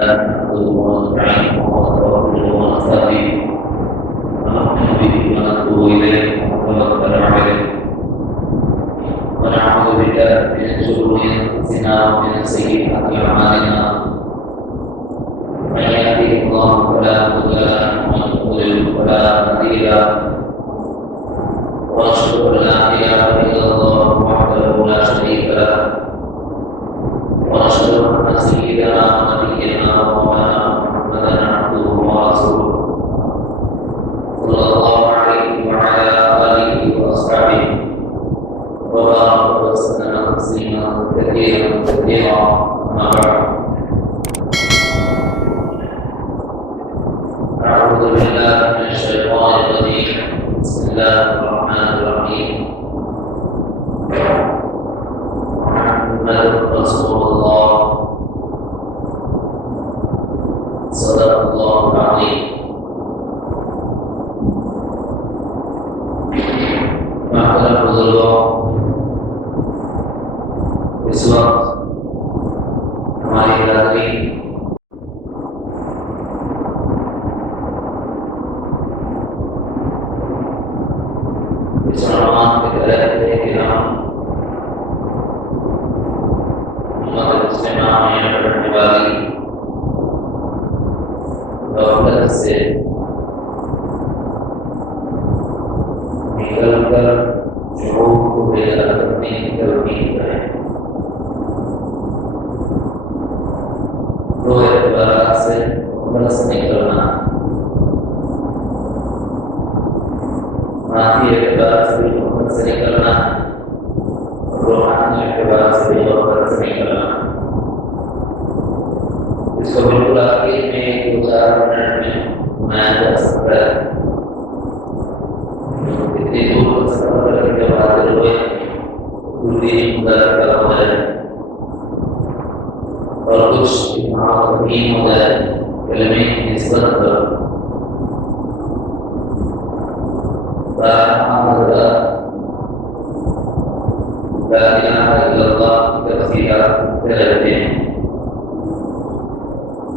نحمده ونستعينه ونستغفره ونستهديه ونؤمن به ونتوب إليه ونتوكل عليه ونعوذ بالله من شرور أنفسنا ومن سيئات أعمالنا من يهده الله فلا مضل له ومن يضلل فلا هادي له وأشهد أن لا إله إلا الله وحده لا شريك له وأشهد أن سيدنا ونبينا ومولانا محمدا عبده ورسوله صلى الله عليه وعلى آله وأصحابه وبارك وسلم تسليما كثيرا أما بعد أعوذ بالله من الشيطان الرجيم بسم الله الرحمن الرحيم محمد رسول الله صدق الله العظيم. محترم بزرگوں، اس وقت ہماری برادری اس عنوان کے تحت ہے کہ ہم مسلمان میں پڑھنے والی غفلت سے نکل کر شعور کو بیدار کرنے کی تلقین کریں. دو اعتبارات سے غفلت سے نکلنا، مادی اعتبار سے بھی غفلت سے نکلنا، روحانی اعتبار سے بھی غفلت سے نکلنا. اس کو بالکل آخر میں 2-4 منٹ میں بنایا جا سکتا ہے. اتنی دور کا سفر کر کے جب حاضر ہوئے پوری مدارکہ ہو جائے اور کچھ تقیم ہو جائے کلمے کی نسبت پر لا الہ الا اللہ کی تفسیرات کرتے رہتے ہیں.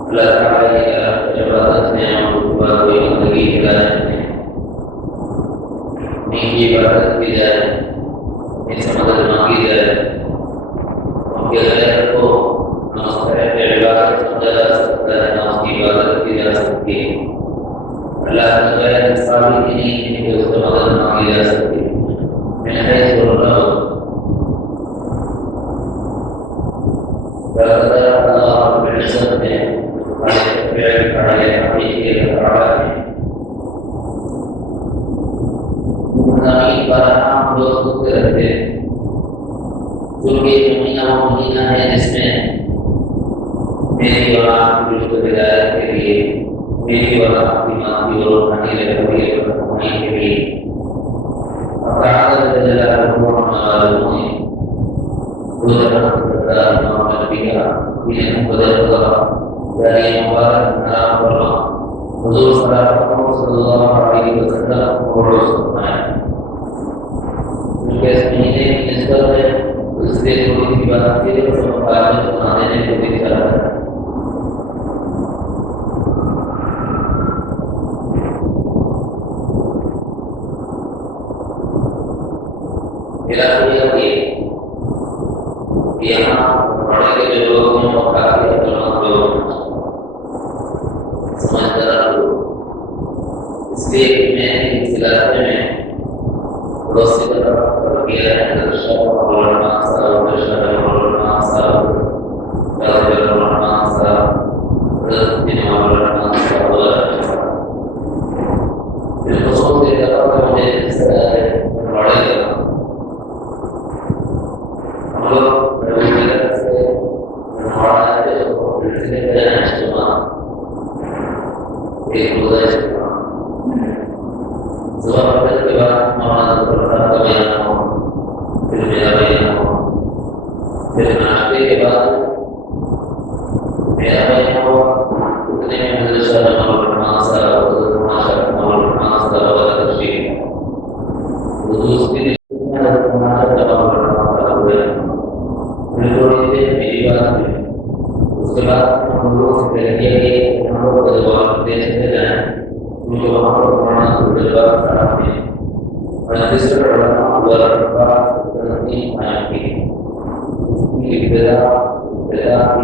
اللہ تعالیٰ کی عبادت میں اور کوئی بندگی ہدایت میں نیکی عبادت کی جائے، ان سے مدد مانگی جائے، ان کے غیر کو نہ مستحق عبادت سمجھا جا سکتا ہے نہ اس کی عبادت کی جا سکتی ہے. اللہ کے غیر ثابت ہی نہیں ہے کہ اس سے مدد مانگی جا سکتی ہے. میں حیث بول رہا ہوں اللہ رب العزت نے رہتے چونکہ مہینہ وہ مہینہ ہے جس میں میری اور آپ کی رشتہ ہدایت کے لیے، میری اور آپ کی مادی اور روحانی رہبری ہونے کے لیے حضور صلی اللہ علیہ وسلم کو روز فرمایا. کیونکہ اس مہینے کی نسبت ہے اس لیے تھوڑی سی بات کی ہے اور مقابلت بنا دینے کو بھی چاہتا ہے. میرا خیال یہ کہ یہاں پڑھے کے جو لوگ ہیں وہ کافی اپنا لوگ سمجھدار لوگ، اس لیے میں اس علاقے میں پڑوسی کا طرف کیا ہے. درشا مولانا صاحب، درشا مولانا صاحب، غازی مولانا صاحب، حضرت مولانا صاحب بالخصوص یہ طرح مجھے اس طرح ہے بڑے لگا. ہم لوگ سے ہمارا اجتماع ایک روزہ اجتماع صبح فجر کے بعد مولانا صاحب کا بیان ہو، پھر میرا بیان ہو، پھر ناشتے کے بعد میرا بیان ہو. اتنے میں حضرت شاہ مولانا صاحب، حضرت مولانا صاحب والا تشریف حضور کی حضرت مولانا صاحب ہوئے. میری بات اس کے بعد ہم لوگوں سے que no puede volver de mucho más por de la tarde. Para eso la lugar para ni aquí. Y beda y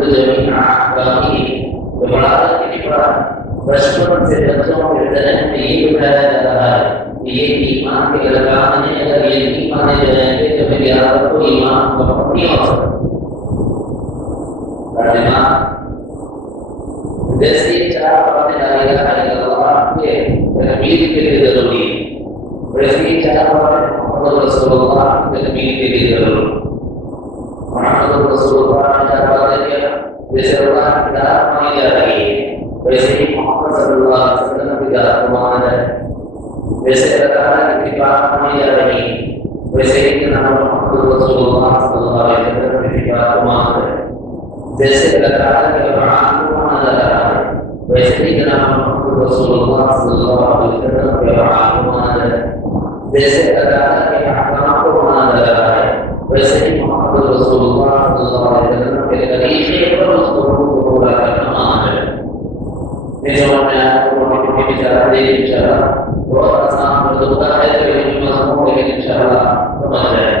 جميع أحكامه ومراعاة الإفراد بچپن سے بچوں کے ذہن میں یہ بٹھایا جاتا ہے کہ یہ ایمان کے ارکان ہیں، اگر یہ نہیں مانے جائیں گے تو میری عادت کو ایمان مکمل نہیں ہو سکتا۔ جیسے یہ چار باتیں لا الہ الا اللہ کے تکمیل کے لیے ضروری ہے، ویسے یہ چار باتیں محمد رسول اللہ کی تکمیل کے لیے ضروری ہے۔ محمد رسول اللہ نے چار باتیں کیا، جیسے اللہ کی اطاعت مانی جا رہی ہے ویسے ہی محمد صلی اللہ علیہ وسلم کی اطاعت کو مانا جائے، جیسے اللہ تعالیٰ کی اتباع مانی جا رہی ہے ویسے ہی جناب محمد رسول اللہ صلی اللہ علیہ وسلم کی اتباع کو مانا جائے، جیسے اللہ تعالیٰ کے افعال کو مانا جا رہا ہے ویسے ہی جناب محمد رسول اللہ صلی اللہ علیہ وسلم کے افعال کو مانا جائے، جیسے اللہ تعالیٰ کے احکام کو مانا جا رہا ہے ویسے ہی محمد رسول اللہ صلی اللہ علیہ وسلم کے طریقے پر اس کو پورا کرنا مانا جائے۔ یہ جو میں آپ کو مجھے بچارہ دے انشاءاللہ بہت آسان اور دکھتا ہے تو یہ مضمون لیکن انشاءاللہ سمجھ جائے۔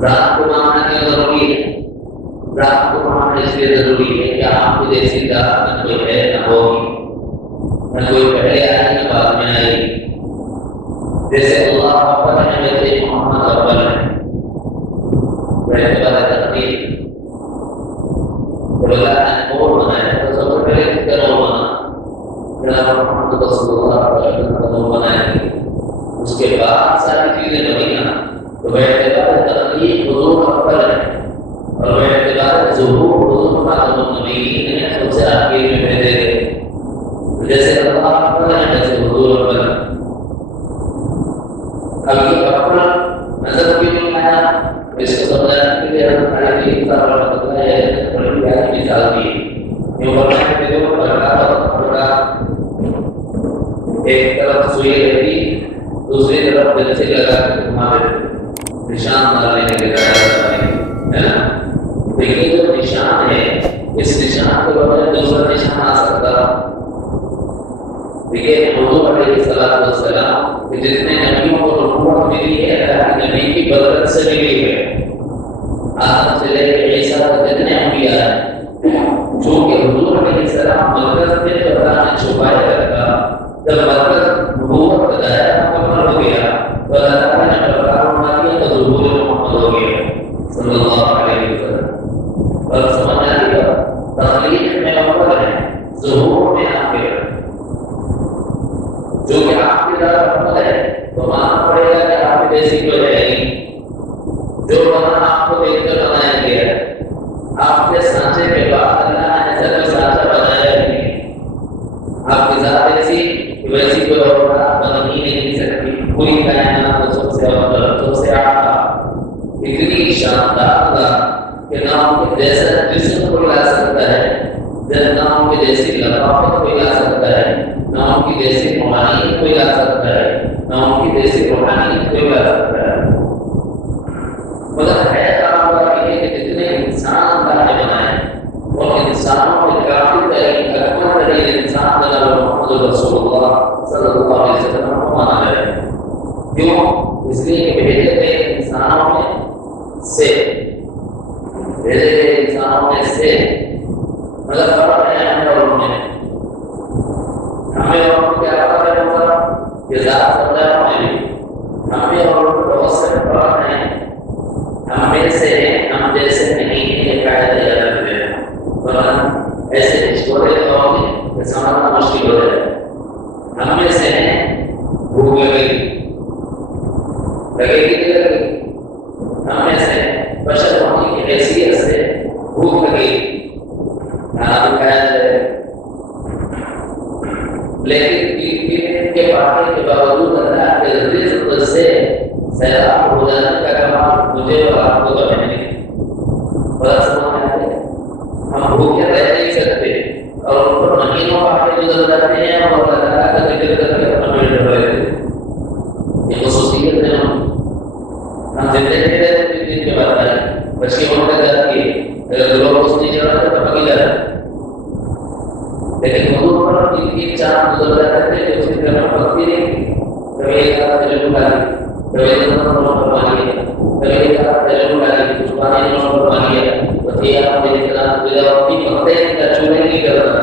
ذات کو ماننا کیوں ضروری ہے؟ ذات کو ماننا اس لیے ضروری ہے کہ آپ کی جیسی ذات نہ کوئی ہے نہ ہوگی، نہ کوئی پہلے آئی نہ بعد میں آئی۔ جیسے اللہ اکبر ہے ویسے محمد اکبر ہے، باعتبار تقدیر اللہ نے نور بنایا تو سب سے پہلے کس کا نور بنا؟ جناب محمد رسول اللہ صلی اللہ علیہ وسلم کا نور بنایا، اس کے بعد ساری چیزیں بنی نا، تو باعتبار تقدیر حضور اکبر ہے اور باعتبار ظہور حضور خاتم النبیین ہے، سب سے آخر میں بھیجے گئے۔ جیسے اللہ اکبر ہے ویسے حضور اکبر ہے۔ اب یہ اکبر نظر کیوں نہیں آیا؟ اس کو سمجھانے کے لیے ہم تعلیم کی طرف ہے بڑی پیاری مثال دی۔ یہ ورنہ کے جو پڑھا ایک طرف سوئی رہتی دوسری طرف دل سے لگا کے تمہارے نشان مارنے کے لیے ہے نا، لیکن جو نشان ہے اس نشان کے بغیر دوسرا نشان آ سکتا۔ دیکھیے حضور علیہ الصلوۃ والسلام کہ جتنے نبیوں کو نبوت ملی ہے اللہ کے نبی کی بدولت سے ملی ہے، آدم سے لے کے عیسیٰ تک جتنے انبیاء ہیں، چونکہ حضور علیہ السلام مرکز میں جو اللہ نے چھپائے رکھا، جب مرکز نبوت کا دائرہ مکمل ہو گیا تو اللہ تعالیٰ نے برقرار بنا دیا تو ظہور محمد ہو گیا صلی اللہ علیہ وسلم۔ اور سمجھ آ گیا تخلیق میں اول ہے، ظہور میں آخر، جو کہ آپ کی طرح محمد ہے تو ماننا پڑے گا کہ آپ کی جیسی کوئی ہے ہی، جو بنا آپ کو دیکھ کر بنایا گیا ہے، آپ کے سانچے کے بعد اللہ نے ایسا کوئی سانچہ بنایا نہیں، آپ کی ذات ایسی ویسی کوئی اور بن ہی نہیں سکتی، پوری کائنات کو سب سے افضل سب سے اعلیٰ اتنی شاندار ذات کہ نہ ان کے جیسا جسم کوئی لا سکتا ہے، نہ ان کے جیسی لطافت کوئی لا سکتا ہے، نہ ان کی جیسی روحانیت کوئی لا سکتا ہے، نہ ان کی جیسی روحانیت کوئی لا سکتا ہے۔ مگر ہے کام ہوا کہ جتنے انسان اللہ نے بنائے اور انسانوں میں کافی ترین اکمل ترین انسان جناب محمد رسول اللہ صلی اللہ علیہ وسلم کو مانا جائے۔ کیوں؟ اس لیے کہ بھیجے گئے انسانوں میں سے مگر فرق ہے ہمیں اور انہیں، ہمیں اور ان کے علاوہ ہے مطلب یہ ذات سمجھا ہمیں، ہمیں اور ان کو بہت سے فرق ہیں، ہم میں سے ہیں ہم جیسے نہیں ہیں، یہ قاعدہ یاد رکھیں، ورنہ ایسے چھوڑے تو کہ سمجھنا مشکل ہو جائے۔ ہم میں سے ہیں بھوک لگے گی کہ لگے، ہم میں سے بشر ہونے کی حیثیت سے بھوک لگے گی، کھانا بھی کھایا جائے، لیکن ان کے باتیں کے باوجود اللہ کے رزق سے سیراب ہو جانے کا کمال مجھے اور آپ کو تو ہے نہیں۔ بڑا سمجھ آتے ہم بھوکے رہ نہیں سکتے اور ان پر مہینوں آگے گزر جاتے ہیں اور اللہ کا ذکر کر کے اپنا پیٹ بھر لیتے ہیں۔ یہ خصوصیت ہے ہم زندگی رہتے دن کے بعد آئے بچے ہونے کا جاتی ہے، اگر لوگ اس نہیں چڑھا تو پکی جاتا ہے، لیکن حضور پر تین چاند گزر جاتے تھے اس کی طرح پکتی نہیں، کبھی ایک آدھ تجربہ ڈالی، کبھی ایک آدھ نوٹ فرما لیا، کبھی ایک آدھ تجربہ ڈالی، کچھ پانی نوٹ فرما لیا، dia menjadikan beliau di penting dan juga ini karena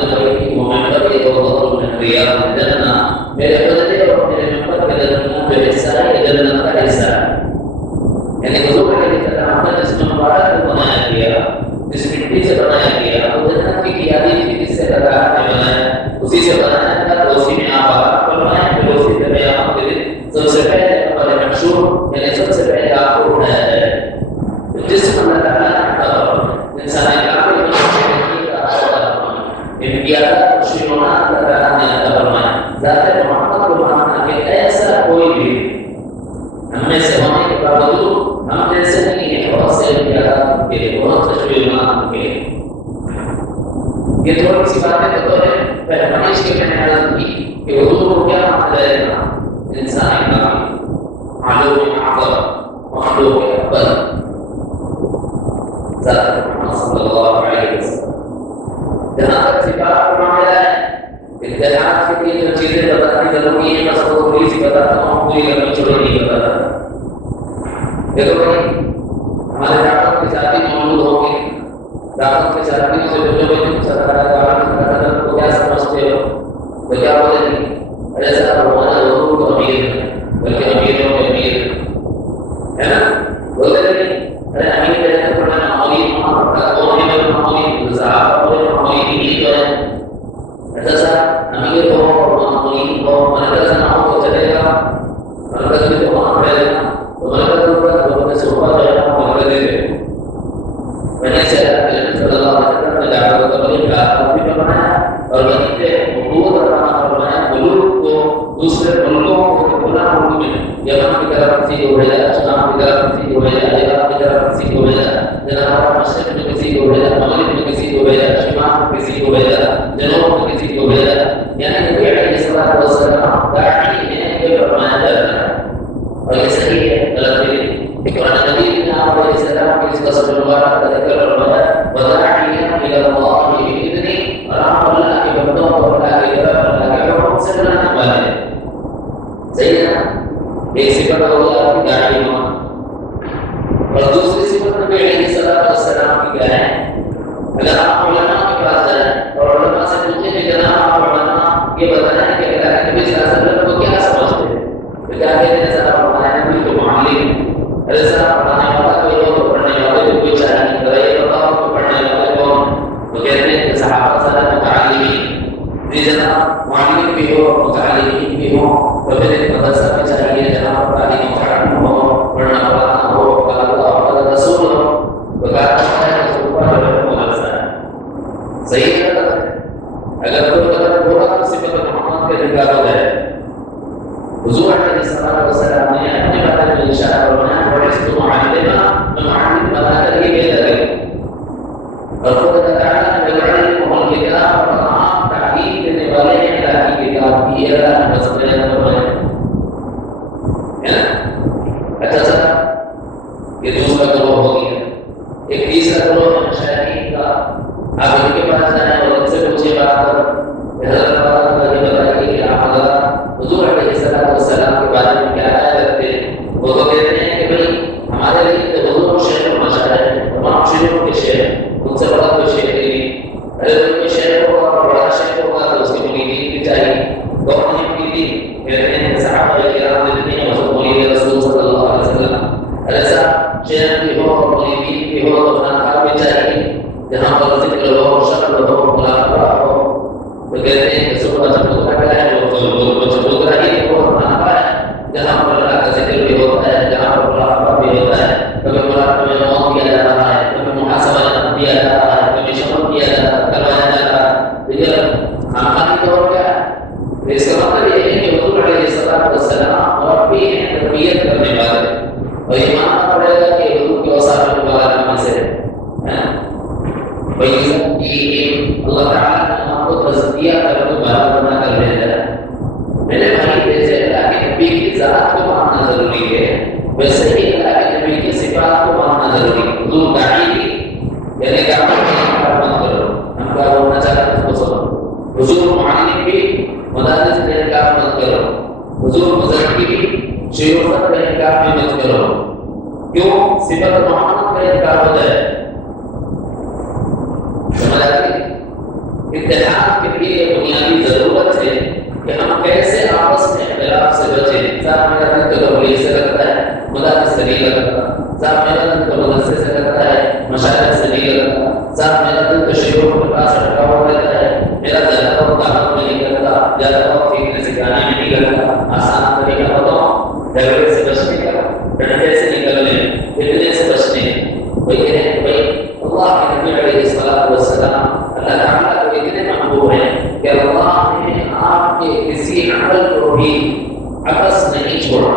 بيتي ومنبري وفضل من رياض الجنة میرے بدلے اور میرے منبر کے درمیان جو حصہ ہے یہ جنت کا حصہ ہے. یعنی حضور علیہ السلام نے جس مبارک کو بنایا گیا جس مٹی سے بنایا گیا وہ جنت کی کیادی تھی جس سے لگا کے بنایا اسی سے بنایا تھا تو اسی میں آپ فرمائیں پھر اسی سے قیامت کے دن سب سے پہلے ہمارے منشور یعنی سب سے پہلے آپ کو اٹھایا جائے جس اللہ تعالیٰ نے انسان کامل امتیازات خوشیونات اللہ تعالیٰ نے عطا فرمائے. ذات محمد کو ماننا کہ ایسا کوئی بھی ہم میں سے ہونے کے باوجود ہم جیسے نہیں ہیں بہت سے امتیازات کے بہت خوشیونات کے. یہ تھوڑی سی باتیں تو ہے فرمائش کے میں نے عرض کی کہ حضور کو کیا مانا جائے گا انسان کامل معلوم اعظم مخلوق اکبر ذات محمد صلی اللہ علیہ وسلم. جہاں تک صفات کا معاملہ ہے اتحاد کے لیے جو چیزیں بتانی ضروری ہیں بس وہ تھوڑی سی بتاتا ہوں پوری کرنی چھوڑی نہیں بتاتا. دیکھو بھائی ہمارے دعوت کے ساتھی موجود ہوں گے دعوت کے ساتھیوں سے پوچھو کہ سرکار کو کیا سمجھتے ہو تو کیا بولیں گے ایسا ہمارا ضرور تو امیر ہے بلکہ امیروں کے امیر ہے نا بولتے نہیں ارے امیر ہے تو پڑھنا معمولی کون ہے معمولی صاحب معمولی بھی تو ہے ایسا امیر ہو معمولی ہو مرکز نہ ہو تو چلے گا مرکز میں تو وہاں پڑے گا تو مرکز اوپر سے اوپر جو ہے مرکز دے وہیں سے صلی اللہ علیہ وسلم نے دعوت کو کافی بنایا اور وہیں سے حقوق عطا فرمایا ملوک کو دوسرے ملکوں کو پورا ملک میں یمن کی طرف کسی کو بھیجا شام کی طرف کسی کو بھیجا عراق کی طرف کسی کو بھیجا جناب مشرق میں کسی کو بھیجا مغرب میں کسی کو بھیجا شمال میں کسی کو بھیجا جنوب میں کسی کو بھیجا. یعنی نبی علیہ الصلوۃ والسلام داعی ہیں یہ فرمایا جاتا ہے اور یہ صحیح ہے غلط نہیں. قرآن نبی نے علیہ السلام کی اس قسم مبارک کا ذکر فرمایا وداعیا الی اللہ باذنہ اور آپ اللہ کے بندوں کو اللہ کی طرف اللہ کے حکم سے بلانے والے. صحیح ہے نا ایک صفت ہو گیا آپ کی داعی ہونا اور دوسری صفت نبی علیہ السلام کی کیا ہے اگر آپ علماء کے پاس جائیں اور علماء سے پوچھیں کہ جناب آپ علماء یہ بتائیں کہ اللہ کے نبی صلی اللہ علیہ وسلم کو کیا سمجھتے ہیں تو کیا کہتے ہیں صاحب ہمارے نبی کو معلم ایسا پڑھانے والا کوئی ہو تو پڑھنے والے کو کوئی چاہیے نہیں کرے یہ بتاؤ کہ پڑھنے والے کون تو کہتے ہیں کہ صحابہ صلی متعلمین جی جناب معلم بھی ہو متعلمین بھی ہو تو پھر ایک مدرسہ میں چاہیے جناب تعلیم متعلم ہو پڑھنا پڑھانا ہو اللہ رسول ہو تو کہتا ہے کہ اوپر مدرسہ ہے. صحیح ہے اگر کوئی مطلب بولا تو صفت محمد کے انکار ہو جائے. حضور علیہ السلام نے اپنے بارے میں اشارہ فرمایا وَعِزْتُ مُعَلِّمًا مُعَلِّمْ بنا کر ہی بھیجا گیا اور خود تعالیٰ نے العلم والکتاب اور تمام تعلیم دینے والے ہیں اللہ کی کتاب کی اللہ نے بس بیان فرمایا ہے نا. اچھا سر یہ دوسرا گروہ ہو گیا. ایک تیسرا گروہ ہے مشاہدین کا. آپ ان کے پاس جائیں اور ان سے پوچھے بات کر حضرت اللہ یہ بتائیے کہ آپ حضرت حضور علیہ السلام کے بارے میں کیا رائے رکھتے ہیں. وہ تو کہتے ہیں کہ بھائی ہمارے لیے تو حضور شہر مشاہد ہے تمام شہروں کے شہر ان سے بڑا کوئی شہر نہیں. اگر کوئی شہر ہوگا اور بڑا شہر ہوگا تو اس کی مریدین بھی چاہیے. کون ہے مریدین کہتے ہیں صحابہ کرام جتنے ہیں وہ مرید رسول صلی اللہ علیہ وسلم. ایسا شہر بھی ہو اور مریدین بھی ہو تو خانقاہ بھی چاہیے جہاں پر ذکر ہو شکر ہو ملاقہ ہو. تو کہتے ہیں کہ صبح جب ہوتا ہے وہ چبوترا ہی ہو خانقاہ ہے جہاں پر اللہ کا ذکر بھی ہوتا ہے جہاں پر ملاقہ بھی ہوتا ہے. کبھی ملاقہ میں موت کیا جا رہا ہے کبھی محاسبہ کیا جا رہا ہے کبھی شمع کیا جا رہا ہے کروایا جا رہا ہے. تو یہ خانقاہ کی طور کیا ہے اس کا مطلب یہ ہے کہ حضور علیہ السلام اور بھی تربیت کرنے والے اور یہ ماننا پڑے گا کہ حضور کے اوصاف مبارک میں سے اللہ تعالیٰ نے ہم کو تزکیہ کر کے بارہ بنا کر بھیجا ہے. میرے بھائی جیسے اللہ کے نبی کی ذات کو ماننا ضروری ہے ویسے ہی اللہ کے نبی کی صفات کو ماننا ضروری ہے. حضور داعی بھی یعنی کہ آپ مت کرو ہم کیا بولنا چاہتے ہیں اس کو سنو. حضور معلم بھی مدارس کا انکار مت کرو. حضور مزکی بھی شیوخت کا انکار بھی مت کرو. کیوں صفت محمد کا انکار ہو جائے سمجھ آتی اتحاد کے لیے یہ بنیادی ضرورت ہے کہ ہم کیسے آپس میں اختلاف سے بچیں. صاحب میرا دل تو پولیس سے کرتا ہے, مدارس سے نہیں کرتا. صاحب میرا دل تو مدرسے سے کرتا ہے, مشاہد سے نہیں کرتا. صاحب میرا دل تو شیخوں کے پاس اٹکا ہوا رہتا ہے, میرا زیادہ وقت دعوت میں نہیں کرتا, زیادہ وقت سیکھنے سکھانے میں نہیں کرتا. آسان طریقہ بتاؤ جھگڑے سے بچنے کا, ڈنڈے سے نکلنے, فتنے سے بچنے. وہ یہ ہے کہ بھائی اللہ کے نبی علیہ الصلوۃ والسلام اللہ تعالیٰ کو اتنے محبوب ہیں کہ اللہ نے آپ کے کسی عمل کو بھی عکس نہیں چھوڑا,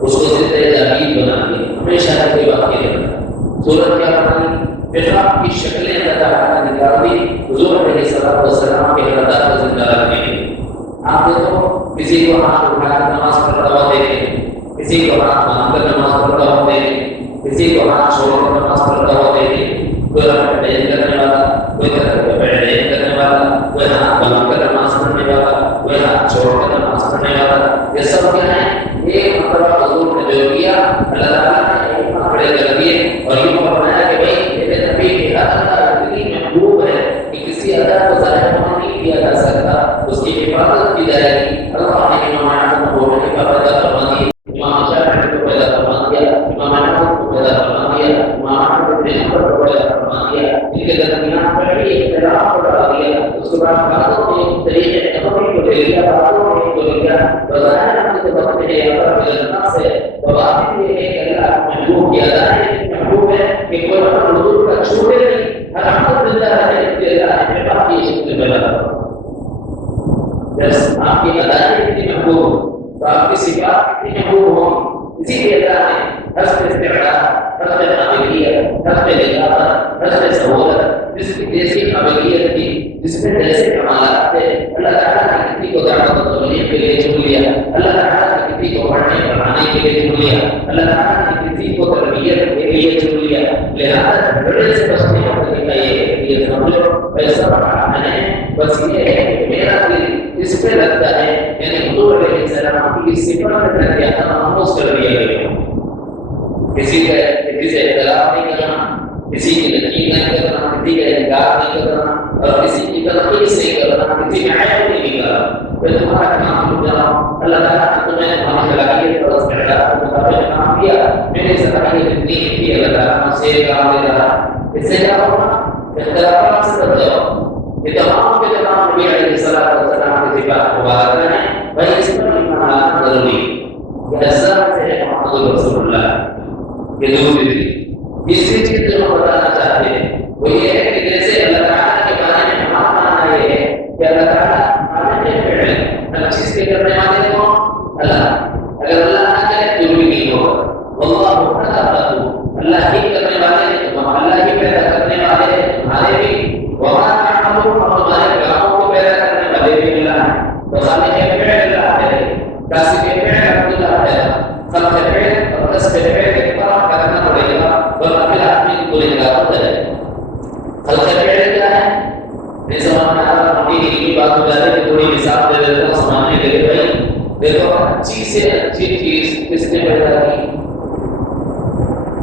اس کو زندہ جاوید بنا دیا. ہمیشہ کوئی واقعہ نہیں. سورت کیا بنائی, پیشاب کی شکلیں اللہ تعالیٰ نے نکال دی حضور علیہ الصلوۃ والسلام کے حضرات کو زندہ رکھنے کے لیے. آپ دیکھو کسی کو ہاتھ اٹھا کر نماز پڑھتا ہوا دیکھیں, کسی کو ہاتھ باندھ کر نماز پڑھتا ہوا دیکھیں, کسی کو ہاتھ چھوڑ کر نماز پڑھتا ہوا دیکھیں. کوئی رکعت بیان کرنے والا, کوئی بیان کرنے والا, کوئی ہاتھ باندھ کر نماز پڑھنے والا, کوئی ہاتھ چھوڑ کر نماز پڑھنے والا. یہ سب کیا ہے؟ ایک مرتبہ حضور نے جو کیا اللہ تعالیٰ نے ایک کپڑے کر دیے اور یوں فرمایا کہ بھائی میرے نبی کی ادا اتنی محبوب ہے کہ کسی ادا کو ضائع نہیں کیا جا سکتا, اس کی حفاظت کی جائے گی. اللہ نے امام احمد کو پیدا فرما دی, امام شافعی کو پیدا فرما دیا, امام احمد کو پیدا فرما دیا, امام احمد بن حنبل کو پیدا فرما دیا. ان کے درمیان بڑی اختلاف بڑھا دیا. اس کے بعد بعضوں نے طریقے نبوی کو لے لیا, بعضوں نے کو لیا. بظاہر ہم سے بچتے ہیں یا پر ملنا سے بواقع یہ ہے کہ اللہ محبوب کی ادا ہے, محبوب ہے کہ کوئی عمل حضور کا چھوڑے نہیں, ہر عمل زندہ رہے کہ اللہ نے باقی شکل پیدا کرا. جس آپ کی ادا اتنی محبوب تو آپ کی صفات کتنی محبوب ہوں. اسی لیے اللہ نے حسب استعداد, حسب قابلیت, حسب لگاوت, حسب سہولت, جس کی جیسی قابلیت تھی, جس میں جیسے کمالات تھے, اللہ تعالیٰ نے کسی کو دعوت و تبلیغ کے لیے چن لیا, اللہ تعالیٰ نے کسی کو پڑھنے پڑھانے کے لیے چن لیا, اللہ تعالیٰ نے کسی کو تربیت کے لیے چن لیا. لہٰذا جھگڑے سے بچنے کا طریقہ یہ ہے کہ یہ سمجھو ایسا پڑھا ہے, بس یہ ہے کہ میرا دل اس پہ لگتا ہے, یعنی حضور علیہ السلام کی صفات کا کیا تماموز کر دیا گیا. کسی سے اختلاف نہیں کرنا, کسی کی نقیل نہیں کرنا, کسی کا انکار نہیں کرنا, اور کسی کی تنقید نہیں کرنا, کسی میں عیب نہیں کرنا. پھر تمہارا کام ہو جاؤ, اللہ تعالیٰ نے تمہیں تمہاری صلاحیت اور استعداد کے مطابق کام کیا. میری صلاحیت اتنی تھی, اللہ تعالیٰ نے سے کام دے رہا. اس سے کیا ہوگا؟ اختلافات سے بچ جاؤ. یہ تمام کے تمام نبی علیہ السلام کی صفات مبارکہ ہیں. بھائی اس پر ایمان لانا ضروری ہے. یہ اثر سے محمد رسول اللہ یہ دوسری تیسری چیز جو ہم بتانا چاہتے ہیں وہ یہ ہے کہ جیسے اللہ تعالیٰ کے بارے میں ہمارا ماننا یہ ہے کہ اللہ تعالیٰ ہمارے ہر چیز کے کرنے والے کون؟ اللہ. اگر اللہ نہ کرے تو بھی نہیں ہوگا. اللہ ہی کرنے والے ہیں, اللہ ہی پیدا کرنے والے ہیں, تمہارے بھی ہمارے گاؤں کو پیدا کرنے والے بھی اللہ ہے. بسانے کے پیڑ اللہ ہے, کاسی کے پیڑ اللہ ہے. سب سے پیڑ اور 10 پیڑ کے پاس کرنا پڑے گا, ورنہ پھر آدمی کو لے جا ہوتا ہے. سب سے پیڑ کیا ہے؟ اس زمانے میں کی بات ہو جاتی ہے, تھوڑی مثال دے دیتا ہوں سمجھنے کے لیے. بھائی دیکھو, اچھی سے اچھی چیز کس نے پیدا کی؟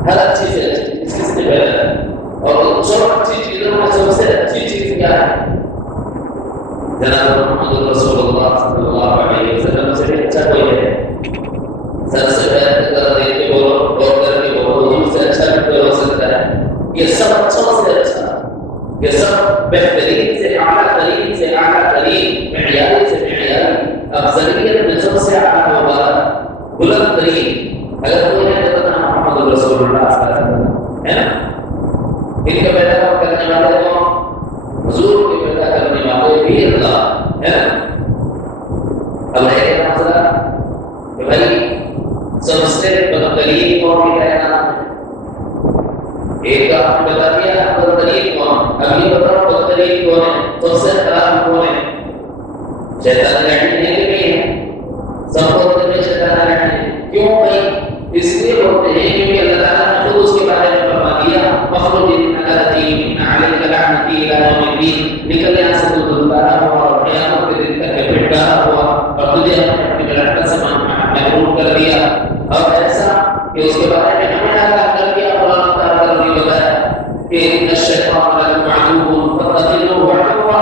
ہر اچھی سے اچھی چیز کس نے پیدا کی؟ اور سب اچھی چیزوں میں سب سے اچھی چیز کیا ہے؟ جناب محمد رسول اللہ صلی اللہ علیہ وسلم سے بھی اچھا کوئی ہے؟ سر سے پیر کر دے کے بولو, غور کر کے بولو, حضور سے اچھا بھی کوئی ہو سکتا ہے؟ یہ سب اچھوں سے اچھا, یہ سب بہترین سے اعلیٰ ترین سے اعلیٰ ترین, معیاری سے معیاری, افضلیت میں سب سے اعلیٰ مبارک, بلند ترین. اگر کوئی ہے تو بتانا محمد رسول اللہ صلی اللہ علیہ وسلم ہے نا. ان کا پیدا کرنے والے کون؟ حضور کے پیدا کرنے والے بھی اللہ ہے نا. اب ہے کیا مسئلہ کہ بھائی سب سے بدترین قوم کی کائنات ہے. ایک آپ نے بتا دیا بدترین کون, اب یہ بتاؤ بدترین کون ہے, سب سے خراب کون ہے؟ شیطان لڑنے کے بھی ہے, سب کو شیطان لڑنے. کیوں بھائی؟ اس لیے ہوتے ہیں کیونکہ اللہ تعالیٰ نے خود اس کے بارے میں فرما دیا, مخلوق نکل یہاں سے تو دلدارا ہوا اور قیامت کے دن تک پھٹکارا ہوا اور تجھے اپنے لڑکا سے محروم کر دیا. اور ایسا کہ اس کے بارے میں ہمیں آگاہ کر دیا, قرآن تعالیٰ نے بتایا کہ ان الشیطان لکم عدو فاتخذوه عدوا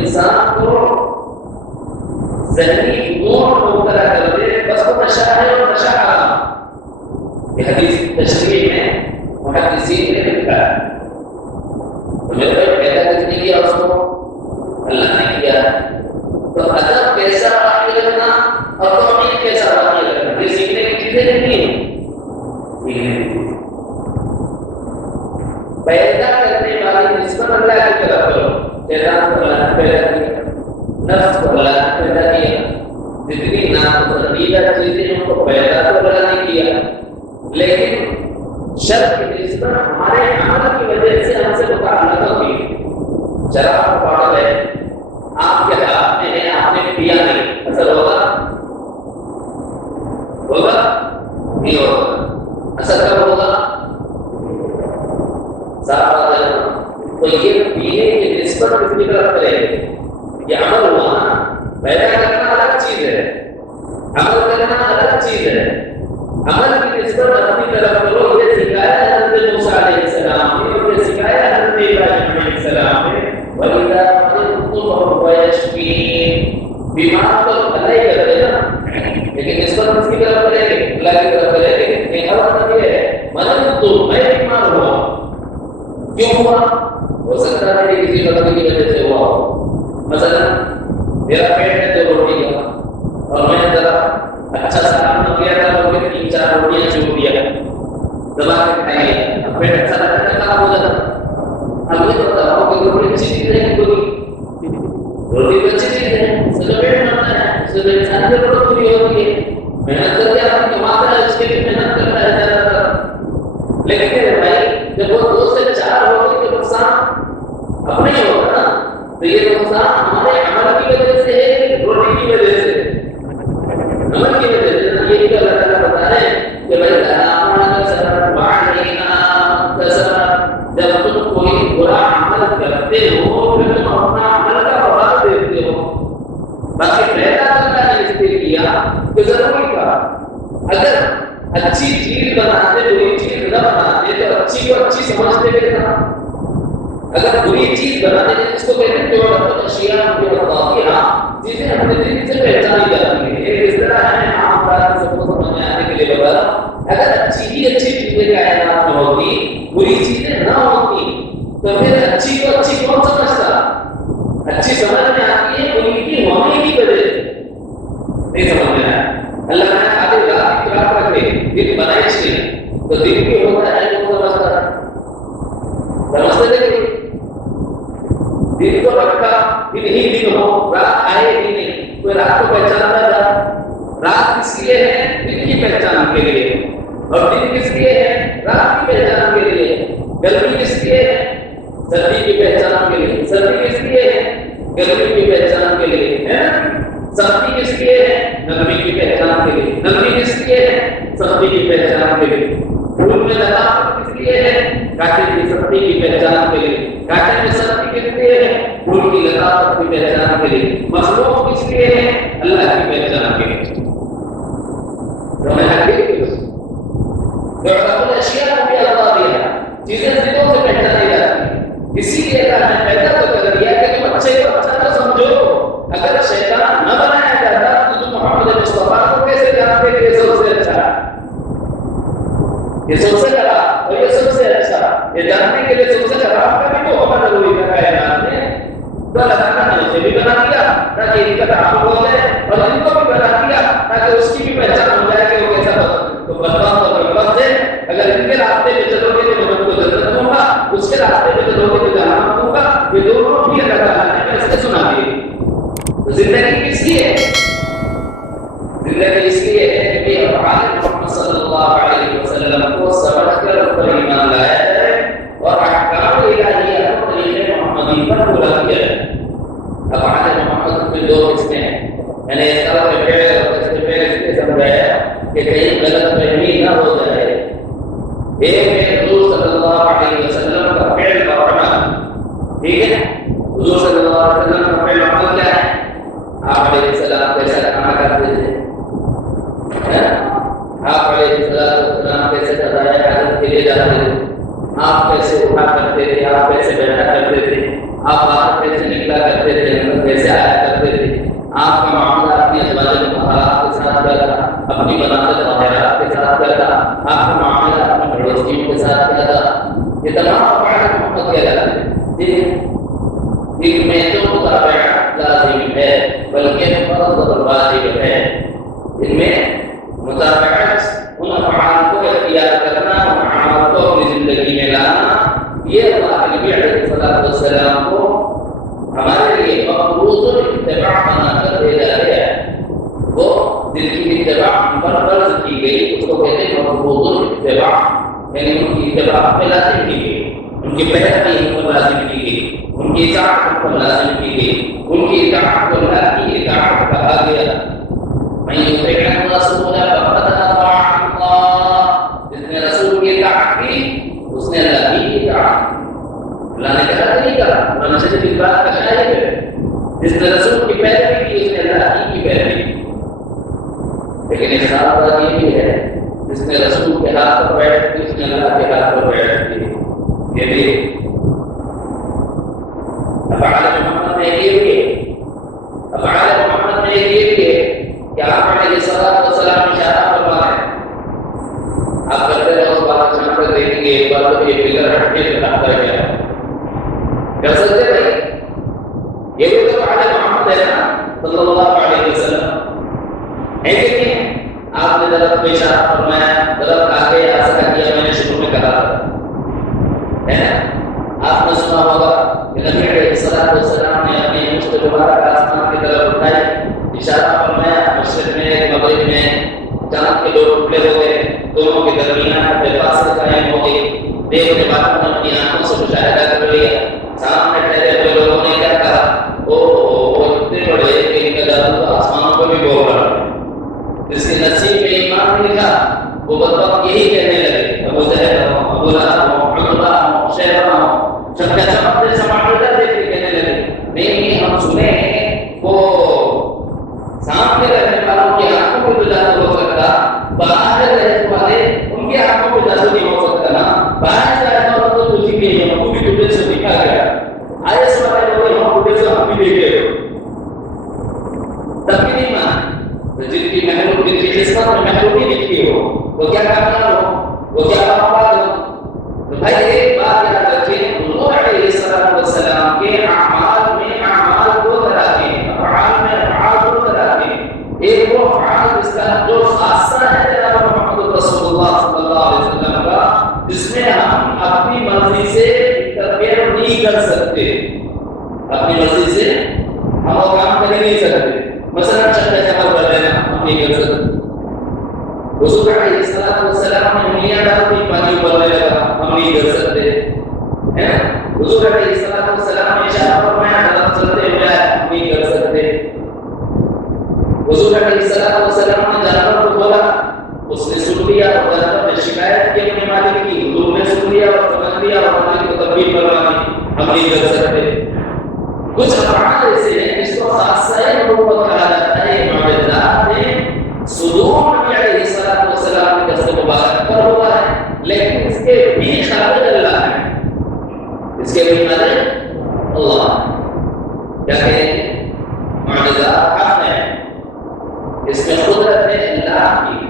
انسان کو ذہنی نور مبتلا کر دے، بس وہ نشہ ہے اور نشہ حرام۔ یہ حدیث تشریح میں محدثین نے لکھا ہے۔ مجھے پیدا کس نے کیا اس کو؟ اللہ نے کیا۔ تو ادب کیسا واقعی رکھنا اور توحید کیسا واقعی رکھنا، یہ سیکھنے کی چیزیں نہیں ہیں۔ پیدا کرنے والی نسبت اللہ کی طرف کرو۔ شیطان کو اللہ نے پیدا کیا، نفس کو اللہ نے پیدا کیا، جتنی ناپسندیدہ چیزیں ان کو پیدا تو اللہ نے کیا، لیکن شر کی نسبت ہمارے عمل کی وجہ سے ہم سے متعلق ہوتی ہے۔ شراب پاگل ہے، آپ کے ہاتھ میں ہے، آپ نے پیا نہیں، اثر ہوگا؟ ہوگا؟ نہیں ہوگا۔ اثر کب ہوگا؟ صاف بات ہے۔ تو یہ پینے کی نسبت کس کی طرف کرے؟ یہ عمل ہوا نا، پیدا کرنا الگ چیز ہے، عمل کرنا الگ چیز ہے۔ عمل کی نسبت اپنی طرف کرو، یہ سکھایا حضرت موسیٰ علیہ السلام نے، اور یہ سکھایا حضرت ابراہیم علیہ السلام نے۔ وَإِذَا مَرِضْتُ فَهُوَ يَشْفِينِ، بیمار تو اللہ ہی کرتے ہیں نا، لیکن نسبت کس کی طرف کرے گی؟ اللہ کی طرف کرے گی۔ ایک اور مطلب یہ ہے، مرضت، میں بیمار ہوا، کیوں ہوا؟ ہو سکتا ہے کہ کسی غلطی کی وجہ سے ہوا ہو۔ مثلا میرا پیٹ میں 2 روٹی تھا اور میں ذرا اچھا سا کام نہ کیا تھا، تو 3-4 روٹیاں چھوڑ دیا، دبا کے کھا لیا، پیٹ اچھا لگتا ہے خراب ہو جاتا۔ اب یہ بتاؤ کہ روٹی اچھی چیز ہے، روٹی تو اچھی چیز ہے، اس سے پیٹ بنتا ہے، اس سے انسان کی ضرورت پوری ہوتی ہے، محنت کر کے آپ کماتا ہے، اس کے لیے محنت کرتا ہے زیادہ تر۔ لیکن بھائی جب وہ 2 سے 4 روٹی کا نقصان اپنے ہی ہوگا نا، تو یہ نقصان ہمارے عمل کی وجہ سے ہے، روٹی کی وجہ سے، عمل کی وجہ سے۔ یہ بھی اللہ تعالیٰ بتا رہے ہیں کہ بھائی جب تم کوئی برا عمل کرتے ہو پھر تم اپنا عمل کا بدل دیتے ہو۔ باقی پیدا کرنا نے اس لیے کیا کہ ضروری تھا۔ اگر اچھی چیز بناتے بری چیز نہ بناتے تو اچھی کو اچھی سمجھتے کہ تھا، اگر بری چیز بناتے جس کو کہتے ہیں جو اشیاء چیزیں اپنے دل سے پہچانی جاتی ہیں۔ ایک اس طرح ہے عام بات سب کو سمجھ آنے کے لیے بتا، اگر اچھی چیزیں کائنات میں ہوتی، بری چیزیں نہ ہوتی، تو پھر اچھی کو اچھی کون سمجھتا؟ اچھی سمجھ میں آتی ہے بری کی ہونے کی وجہ سے، نہیں سمجھ میں آیا۔ اللہ نے آگے رات کی رات رکھے، دن بنائے اس نے، تو دن کی ہوتا ہے کون سمجھتا؟ سمجھتے تھے دن کو رکھا، دن ہی دن ہو، رات آئے ہی نہیں، کوئی رات کو پہچانتا تھا؟ رات کس لیے ہے؟ دن کی پہچان کے لیے، اور دن کس لیے ہے؟ رات کی پہچان کے لیے۔ گرمی کس لیے ہے؟ سردی کی پہچان کے لیے۔ سردی کس لیے ہے؟ گرمی کی پہچان کے لیے۔ سردی کس لیے ہے؟ نرمی کی پہچان کے لیے۔ نرمی کس لیے ہے؟ سردی کی پہچان کے لیے۔ پھول میں لطافت کس لیے ہے؟ کاٹے کی سردی کی پہچان کے لیے۔ کاٹے میں سردی کس لیے ہے؟ پھول کی لطافت کی پہچان کے لیے۔ مخلوق کس لیے ہے؟ اللہ کی پہچان کے لیے۔ اشیاء کو بھی اللہ دیا، چیزیں دلوں سے پہچانی جاتی ہیں، اسی لیے اللہ نے پیدا تو کر دیا کہ تم اچھے کو اچھا تو سمجھو۔ اگر شیطان نہ بنایا جاتا تو تم محمد مصطفیٰ کو کیسے جانتے کہ یہ سب سے اچھا ہے، یہ سب سے خراب اور یہ سب سے اچھا؟ یہ جاننے کے لیے سب سے خراب کا بھی تو ہونا ضروری تھا کائنات میں، تو اللہ تعالیٰ نے اسے بھی بنا دیا تاکہ ان کا تعلق ہو جائے، اور ان کو بھی بنا دیا تاکہ اس کی بھی پہچان ہو جائے کہ وہ کیسا تو بدبخت اور بربخت ہے۔ اگر ان کے راستے پہ چلو گے تو میں تم کو جنت دوں گا، اس کے راستے پہ چلو گے تو جہنم دوں گا۔ یہ دونوں بھی اللہ تعالیٰ نے کیسے سنا دیے؟ تو زندگی کس لیے ہے؟ زندگی اس لیے ہے کہ افعال محمد صلی اللہ علیہ وسلم کو سمجھ کر اس پر ایمان لایا جائے اور احکام الہیہ کو طریقے محمدی پر پورا کیا جائے۔ افعال محمد میں 2 قسمیں ہیں، یعنی اس طرح سے پہلے اس نے سمجھایا کہ کہیں غلط فہمی نہ ہو جائے۔ ایک ہے حضور صلی اللہ علیہ وسلم کا فعل اور عمل، ٹھیک ہے؟ حضور صلی اللہ علیہ وسلم کا فعل اور عمل کیا ہے؟ آپ علیہ السلام کیسا کھانا کھاتے تھے، آپ علیہ السلام کیسے قضائے حاجت کے لیے جاتے تھے، آپ کیسے اٹھا کرتے تھے، آپ کیسے بیٹھا کرتے کرتے تھے، آپ باہر کیسے نکلا کرتے تھے، اندر کیسے آیا کرتے تھے، آپ کا معاملہ اپنی ازواج مطہرات کے ساتھ کیا تھا، اپنی بنات طاہرات کے ساتھ کیا تھا، آپ کا معاملہ اپنے پڑوسیوں کے ساتھ کیا تھا، یہ تمام افعال محمد کیا جاتے ہیں۔ ان میں تو مطابعت لازم ہے بلکہ فرض اور واجب ہے۔ ان میں مطابعت، ان افعال کو اختیار کرنا، ان اعمال کو اپنی زندگی میں لانا، یہ اللہ کے نبی علیہ الصلوۃ والسلام کو ہمارے لیے مفروض اتباع بنا کر بھیجا گیا ہے۔ وہ جن کی اتباع ہم پر فرض کی گئی اس کو کہتے ہیں مفروض اتباع، یعنی ان کی اتباع پہ لازم کی گئی، ان کی پیروی ہم پر لازم کی گئی، ان کی اطاعت ہم پر لازم کی گئی، ان کی اطاعت کو اللہ کی اطاعت کہا گیا۔ من يطع الرسول فقد اطاع الله، جس نے رسول کی اطاعت کی اس نے اللہ کی اطاعت کی۔ اللہ نے کہا نہیں کہا، قرآن شریف اس بات کا شاہد ہے، جس نے رسول کی پیروی کی اس نے اللہ کی پیروی کی۔ لیکن ایک خاص بات یہ بھی ہے، جس نے رسول کے ہاتھ پر بیٹھ کی اس نے اللہ کے ہاتھ پر بیٹھ کی۔ یہ بھی افعال محمد میں یہ بھی ہے، افعال محمد میں یہ بھی ہے کہ آپ علیہ الصلوۃ والسلام اشارہ فرما رہے ہیں، آپ کرتے رہو اس بات کو کر دیکھیں گے ایک بار تو یہ فکر ہٹ کے خطاب کر گیا کر سکتے بھائی، یہ بھی تو افعال محمد ہے نا صلی اللہ علیہ وسلم ہے کہ نہیں؟ آپ نے درخت کو اشارہ فرمایا، درخت آگے ایسا کیا میں نے شروع میں کہا تھا، ہے نا؟ آپ نے سنا ہوگا کہ نبی علیہ الصلوۃ والسلام نے اپنی مشت مبارک آسمان کی طرف اٹھائی، اشارہ فرمایا، مشرق میں مغرب میں چاند کے دو ٹکڑے ہو گئے، دونوں کے درمیان فاصلہ قائم ہو گئی، دیکھنے والوں نے اپنی آنکھوں سے مشاہدہ کر لیا، سامنے ٹھہرے ہوئے لوگوں نے کیا کہا، وہ اتنے بڑے کہ ان کا جادو تو آسمانوں کو بھی بول رہا ہے، جس کے نصیب میں ایمان نہیں تھا وہ بدبخت یہی کہنے لگے، ابو جہل ہو، ابو لہب ہو، عتبہ ہو، شیبہ ہو، سب کا چمکتے سماٹتا دیکھ کے کہنے لگے نہیں، ہم سنے وہ سامنے رہنے والوں کی آنکھوں میں تو جادو ہو سکتا، باہر رہنے والے ان کی آنکھوں میں جادو نہیں ہو سکتا نا، باہر سے آئے تو تجھے بھی ہم کو بھی تجھے سے دکھا گیا، آئے سے والے لوگ ہم تجھے سے ہم بھی دیکھے تب بھی نہیں مان، جن کی محروم، جن کی قسمت میں محرومی لکھی ہو وہ کیا کامیاب ہو، وہ کیا کامیاب ہو۔ تو بھائی ایک بات یاد رکھیں، حضور علیہ الصلوۃ والسلام کے اعمال میں اعمال دو طرح کے، افعال میں افعال دو طرح کے، ایک وہ افعال جس کا جو خاصہ ہے جناب محمد رسول اللہ صلی اللہ علیہ وسلم کا، جس میں ہم اپنی مرضی سے انٹرفیئر نہیں کر سکتے، اپنی مرضی سے ہم وہ کام کر نہیں سکتے، مثلا چکا چکا کر دینا ہم نہیں کر سکتے، حضور علیہ الصلوۃ والسلام نے انگلیاں ڈال دی پانی ابلنے لگا، ہم نہیں کر سکتے، ہے نا؟ حضور علیہ الصلوۃ والسلام نے اشارہ فرمایا درخت چلتے ہوئے ہم نہیں کر سکتے، حضور علیہ الصلوۃ والسلام نے جانور کو بولا، اس نے سن لیا اور جانور نے شکایت کی اپنے مالک کی، حضور نے سن لیا اور سمجھ لیا اور مالک کو تبدیل کروا دی، ہم نہیں کر سکتے۔ کچھ افعال ایسے ہیں جس کو خاصہ نبوت کہا جاتا ہے، معجزات میں صدور نبی علیہ الصلوۃ والسلام کے دست مبارک پر ہوا ہے، لیکن اس کے بھی خالق اللہ ہے، اس کے بھی خالق اللہ ہے۔ کیا کہتے ہیں؟ معجزات حق ہے، اس میں قدرت ہے اللہ کی،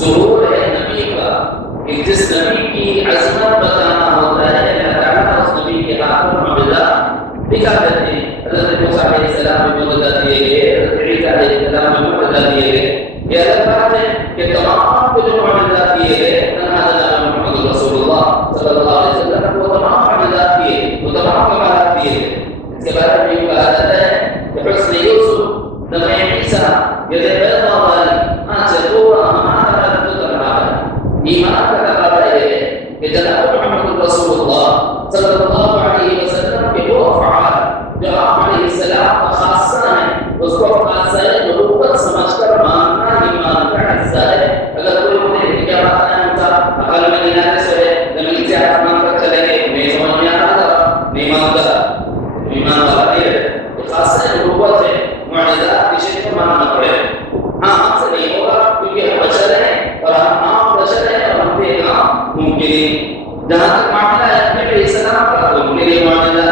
ظہور ہے نبی کا، کہ جس نبی کی عظمت بتانا ہوتا ہے اللہ تعالیٰ اس نبی کے ہاتھ پر معجزات دکھا دیتے ہیں۔ حضرت موسیٰ علیہ السلام میں معجزات دیے گئے، حضرت عیسیٰ علیہ السلام میں معجزات دیے گئے، یہ الگ بات ہے کہ تمام کو جو معجزات دیے گئے تنہا جناب محمد رسول اللہ صلی اللہ علیہ وسلم وہ تمام معجزات دیے، وہ تمام کمالات دیے گئے۔ اس کے بارے میں یہ کہا جاتا ہے کہ حسن یوسف، نبی عیسیٰ، یہ پیدا والی آنچہ پورا ہمارا ایمان کا تقاضا یہ ہے کہ جناب محمد رسول اللہ صلی اللہ علیہ وسلم کے وہ افعال جو آپ علیہ السلام کا خاصہ ہیں اس کو خاصہ نبوت سمجھ کر ماننا ایمان کا حصہ ہے۔ اگر کوئی مجھے کیا بات ہے انسان عقل میں نہیں آنے سے زمین سے آسمان تک چلے گئے نہیں سمجھ میں آتا نہیں مانتا، ایمان والا نہیں ہے، یہ خاصہ نبوت ہے، معجزات کسی کو ماننا پڑے۔ ہاں ہم سے نہیں ہوگا کیونکہ ہم بشر ہیں اور ہم عام بشر ہیں اور ہم پہ کام ممکن نہیں۔ جہاں تک معاملہ ہے اپنے السلام کا تو ان کے لیے معجزہ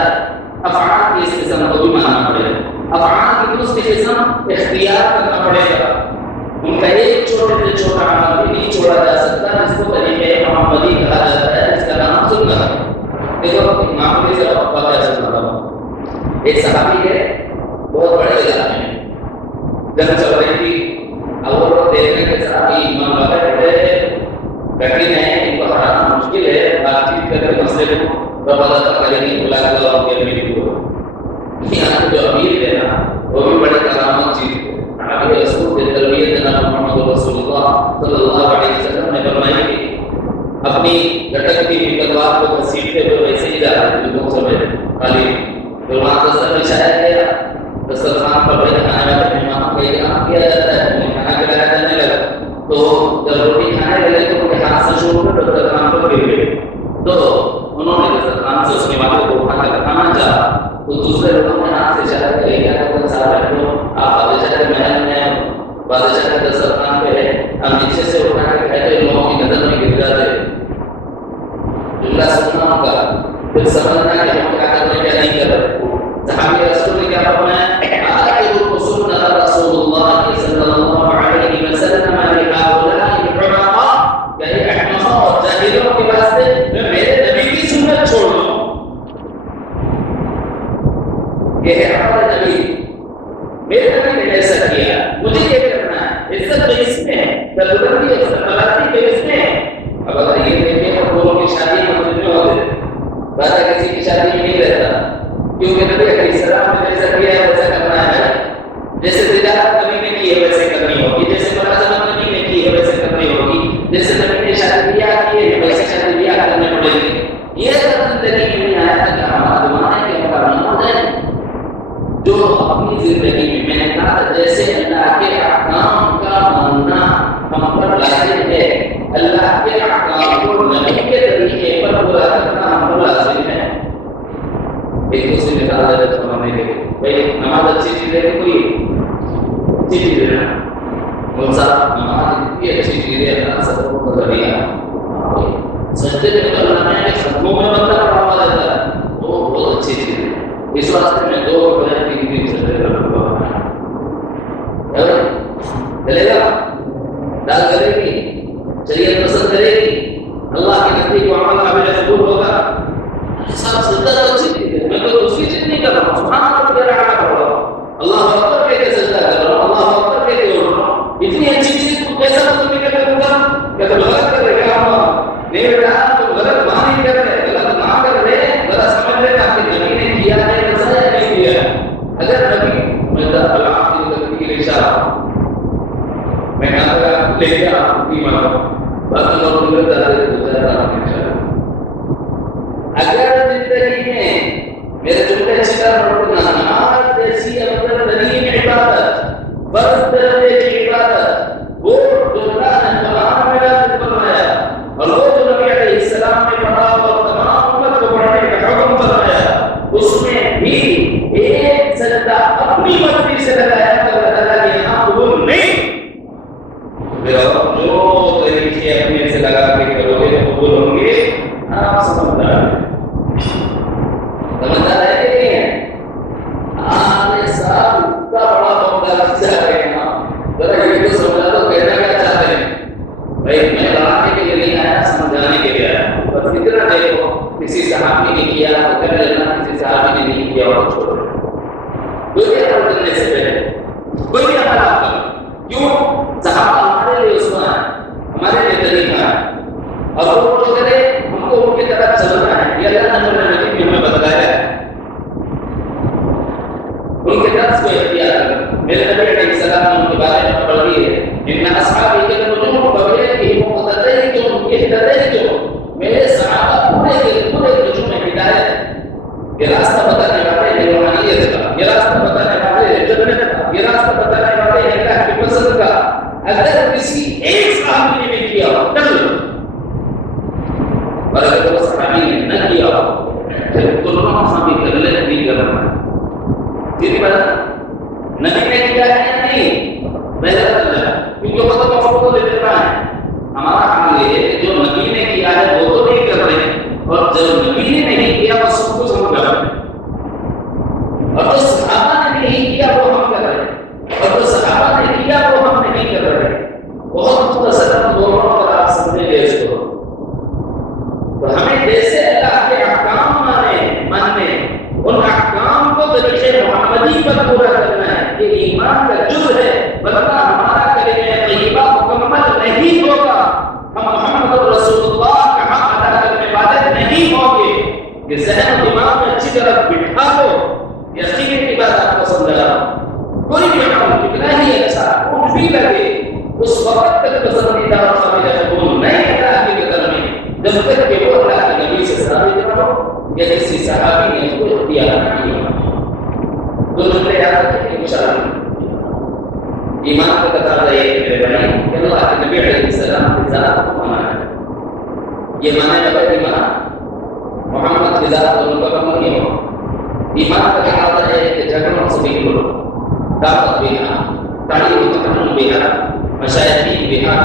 افعال کی اس قسم کو بھی ماننا پڑے گا. افعال کی دوسری قسم اختیار کرنا پڑے گا. ان کا ایک چھوٹے سے چھوٹا عمل بھی نہیں چھوڑا جا سکتا جس کو طریقے محمدی کہا جاتا ہے، جس کا نام سنت ہے. دیکھو معمولی سے واقعہ سناتا ہوں. ایک صحابی ہے، بہت بڑے علاقے میں جنگ چل رہی تھی. اب وہ لوگ دیکھ رہے کہ صحابی ایمان والے بڑے کٹھن ہے، ان کو ہرانا مشکل ہے، بات چیت کر کے مسئلے کو رفع کریں گے. بلا کر ان کے امیر کو یہاں جو امیر ہے نا وہ بھی بڑے کرامت چیز ہے. حضرت رسول کے تربیت جناب محمد رسول اللہ صلی اللہ علیہ وسلم نے فرمائی کہ اپنی لٹکتی ہوئی تلوار کو گھسیٹتے ہوئے ویسے ہی جا رہے تھے. لوگ سمجھ خالی تو وہاں دستر بچھایا گیا. دسترخوان پر بڑے کھانے والے مہمانوں کا اکرام کیا جاتا ہے. انہیں کھانا کھلایا جانے لگا تو جب روٹی کھانے لگے تو ان کے ہاتھ سے شروع کر دسترخوان پر گر گئے. تو انہوں نے دسترخوان سے اس کے والے کو اٹھا کر کھانا چاہا تو دوسرے لوگوں نے ہاتھ سے اشارہ کیا کیا کہ صاحب بیٹھو، آپ بادشاہ کے محل میں بادشاہ کے دسترخوان پہ ہے، آپ نیچے سے اٹھا کے کہتے لوگوں کی نظر میں گر جاتے. جملہ سننا ہوگا پھر سمجھنا کہ ہم کیا کر رہے ہیں کیا نہیں کر رہے. صحابی رسول نے کیا فرمایا؟ آخر سنت رسول اللہ صلی اللہ علیہ وسلم لہؤلاء العلماء، یعنی احمقوں اور جاہلوں کے واسطے میں میرے نبی کی سنت چھوڑ دوں. یہ ہے ہمارا نبی، میرے نبی نے ایسا کیا، مجھے یہ کرنا ہے. عزت تو اس میں ہے، بلندی اور بلاتی تو اس میں ہے. اب اگر یہ دیکھیں تو لوگوں کی شادی مسجد میں ہوتے، بادشاہ کسی کی شادی میں نہیں رہتا کیونکہ نبی علیہ السلام نے جیسا کیا ہے ویسا کرنا ہے. جیسے تجارت نبی نے کی ہے ویسے کرنی ہوگی، جیسے ملازمت نبی نے کی ہے ویسے کرنی ہوگی، جیسے نبی نے شادی بیاہ کی ہے ویسے شادی بیاہ کرنے پڑے گی. یہ زندگی میں نہیں آیا تھا کہ ہمارا زمانہ کے مقابلہ ہے جو اپنی زندگی میں نے کہا جیسے اللہ کے احکام کا ماننا ہم پر لازم ہے، اللہ کے احکام کو نبی کے طریقے پر پورا کرنا ہم پر لازم ہے. ایک دوسرے مثال ہے سمجھنے کے لیے، بھائی نماز اچھی چیز ہے کہ کوئی اچھی چیز ہے نا؟ کون سا نماز اتنی اچھی چیز ہے، اللہ سب کو ذریعہ سجدے میں تو اللہ نے سبوں میں بندہ پڑھا ہوا رہتا ہے، وہ بہت اچھی چیز ہے. اس واسطے میں 2 بجے 3 دن سجدے کروں گا. چلے گا؟ دال کرے گی، شریعت پسند کرے گی، اللہ کے نزدیک کو عمل قابل قبول ہوگا. سب سجدہ تو اچھی چیز ہے، میں تو دوسری چیز نہیں کر رہا ہوں. سبحان اللہ پڑھ رہا ہوں، اللہ اکبر کہہ کے سجدہ کر رہا ہوں، اللہ اکبر کہہ کے اٹھ رہا ہوں. اتنی اچھی چیز کو کیسا مطلب نہیں کروں گا کہ تو غلط کر رہے گا. نہیں بیٹا تو غلط وہاں نہیں کر رہے، غلط نہ کر رہے، غلط سمجھ رہے آپ کے نبی نے کیا ہے ایسا نہیں کیا. اگر نبی میں اللہ کی زندگی کی رشا میں کہا تھا لے کے آپ کی مانو بس لوگ مل جاتے تو جاتا ہوں انشاءاللہ. اگر زندگی میں میرے چھوٹے چھوٹا روٹنا نماز جیسی افضل ترین عبادت، فرض درجے کی عبادت، وہ جو اللہ نے قرآن میں نازل فرمایا اور وہ جو نبی علیہ السلام نے پڑھا اور تمام امت کو پڑھنے کا حکم فرمایا، اس میں بھی ایک سجدہ اپنی مرضی سے لگایا تو اللہ تعالیٰ کے یہاں قبول نہیں. جو طریقے اپنے سے لگا کے کرو گے تو قبول ہوں گے. آپ سمجھدار ہیں، سمجھدار ہے کہ نہیں ہے؟ آنے سال اتنا بڑا معاملہ کس سے آ رہے ہیں آپ ذرا یہ تو سمجھا تو کہنا کیا چاہتے ہیں. بھائی میں لڑانے کے لیے نہیں آیا، سمجھانے کے لیے آیا. بس اتنا دیکھو کسی صحابی نے کیا تو کر لینا، کسی صحابی نے نہیں کیا اور چھوڑ دینا. کوئی بھی عمل کرنے سے پہلے کوئی بھی عمل آپ کرو، کیوں؟ صحابہ ہمارے لیے عثمان ہے، ہمارے لیے طریقہ ہے، اور وہ جو کرے ہم کو ان کی طرف چلنا ہے. یہ اللہ نے ہمیں بتلایا ہے. ان کے درس کو اختیار کریں. میرے نبی علیہ السلام نے ان کے بارے میں پڑھی ہے ان اصحابی کے نجوم بغیرهم مقتدیتم. میرے صحابہ پورے نجوم ہدایت، یہ راستہ بتانے والے ہیں روحانیت کا، یہ راستہ بتانے والے ہیں جنت کا، یہ راستہ بتانے والے ہیں اللہ کی پسند کا. اگر کسی ایک صحابی نے بھی کیا ہو کر لو، اور اگر وہ صحابی نے نہ کیا ہو پھر دونوں صحابی کر لے نہیں کرنا. جتنی بات نبی نے کیا ہے نہیں پہلے اللہ، کیونکہ وہ تو مفروض دے دیتا ہے. ہمارا عمل یہ ہے جو نبی نے کیا ہے وہ تو نہیں کر رہے ہیں، اور جو نبی نے نہیں کیا وہ سب کچھ ہم کر رہے ہیں. ان احکام کو طریقے محمدی پر پورا کرنا ہے، یہ ایمان کا جز ہے، ورنہ ہمارا کلمہ طیبہ مکمل نہیں ہوگا، ہم محمد رسول اللہ کا حق ادا کرنے والے نہیں ہوں گے۔ یہ ذہن و دماغ میں اچھی طرح بٹھا لو، یہ عقیدے کی بات آپ کو سمجھا رہا ہوں۔ کوئی بھی عمل کتنا ہی اچھا اٹھ بھی لگے، اس وقت تک پسندیدہ اور قابل قبول نہیں اللہ کے قدر میں جب تک کہ وہ اللہ کے نبی سے ثابت نہ ہو یا کسی صحابی نے اس کو اختیار نہ کیا۔ دو جملے یاد رکھیں انشاءاللہ۔ ایمان کا تقاضا یہ ہے میرے بھائی کہ اللہ کے نبی علیہ السلام کی ذات کو مانا ہے، یہ مانے بغیر ایمان محمد کی ذات کو مکمل نہیں ہو۔ ایمان کا تقاضا ہے کہ جھگڑوں سے بھی کرو، دعوت بھی نہ، تعلیم تقنن بھی نہ، مشاہدین بھی نہ،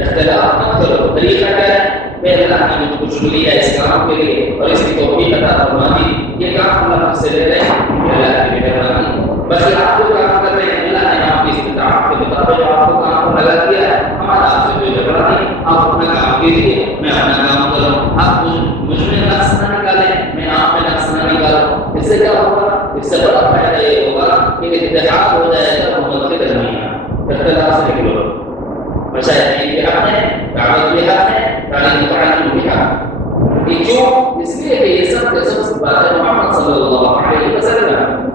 اختلاف نہ کرو۔ طریقہ کیا ہے؟ کہ اللہ نے مجھ کو چن لیا اس کام کے لیے اور اس کی توفیق عطا فرما دی، یہ کام اللہ مجھ سے لے رہے ہیں، یہ اللہ کی مہربانی۔ بس یہ آپ کو کام کر رہے ہیں، اللہ نے آپ کی استطاعت کے مطابق آپ کو کام پر لگا دیا ہے، ہمارا آپ سے کوئی جھگڑا نہیں، آپ اپنا کام کیجیے، میں اپنا کام کروں، آپ مجھ میں نقص نہ نکالیں، میں آپ میں نقص نہ نکالوں۔ اس سے کیا ہوگا؟ اس سے بڑا فائدہ یہ ہوگا کہ اتحاد ہو جائے گا امت کے درمیان، اختلاف سے نکلو۔ مشاہدین بھی حق ہے، دعوت بھی حق ہے، تعلیم تعلیم بھی حق۔ یہ کیوں؟ اس لیے کہ یہ سب کے سب باتیں محمد صلی اللہ علیہ وسلم۔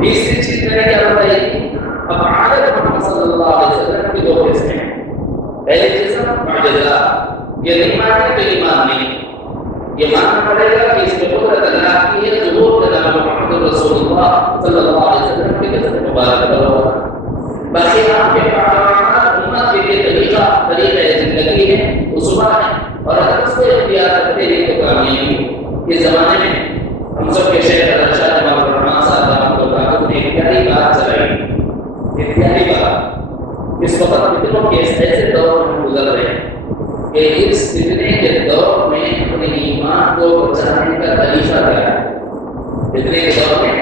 تیسری چیز میں نے کیا بتائی؟ افعال محمد صلی اللہ علیہ وسلم کی دو قسمیں ہیں، پہلی قسم معجزہ، یہ نہیں مانتے تو ایمان نہیں، یہ ماننا پڑے گا کہ اس میں قدرت اللہ کی ہے، ظہور کا نام محمد رسول اللہ صلی اللہ علیہ وسلم کے قسم مبارک کرو۔ باقی آپ کے پاس امت کے لیے طریقہ زندگی ہے، اصول ہے، اور اگر اس کو اختیار کرتے ہیں تو کامیابی۔ اس زمانے میں ہم سب کے شیخ ارشاد امام الرحمن صاحب رحمۃ اللہ نے ایک پیاری بات چلائی، ایک پیاری بات۔ اس وقت فتنوں کے ایسے دور میں گزر رہے ہیں کہ اس فتنے کے دور میں اپنے ایمان کو بچانے کا طریقہ کیا ہے؟ فتنے کے دور میں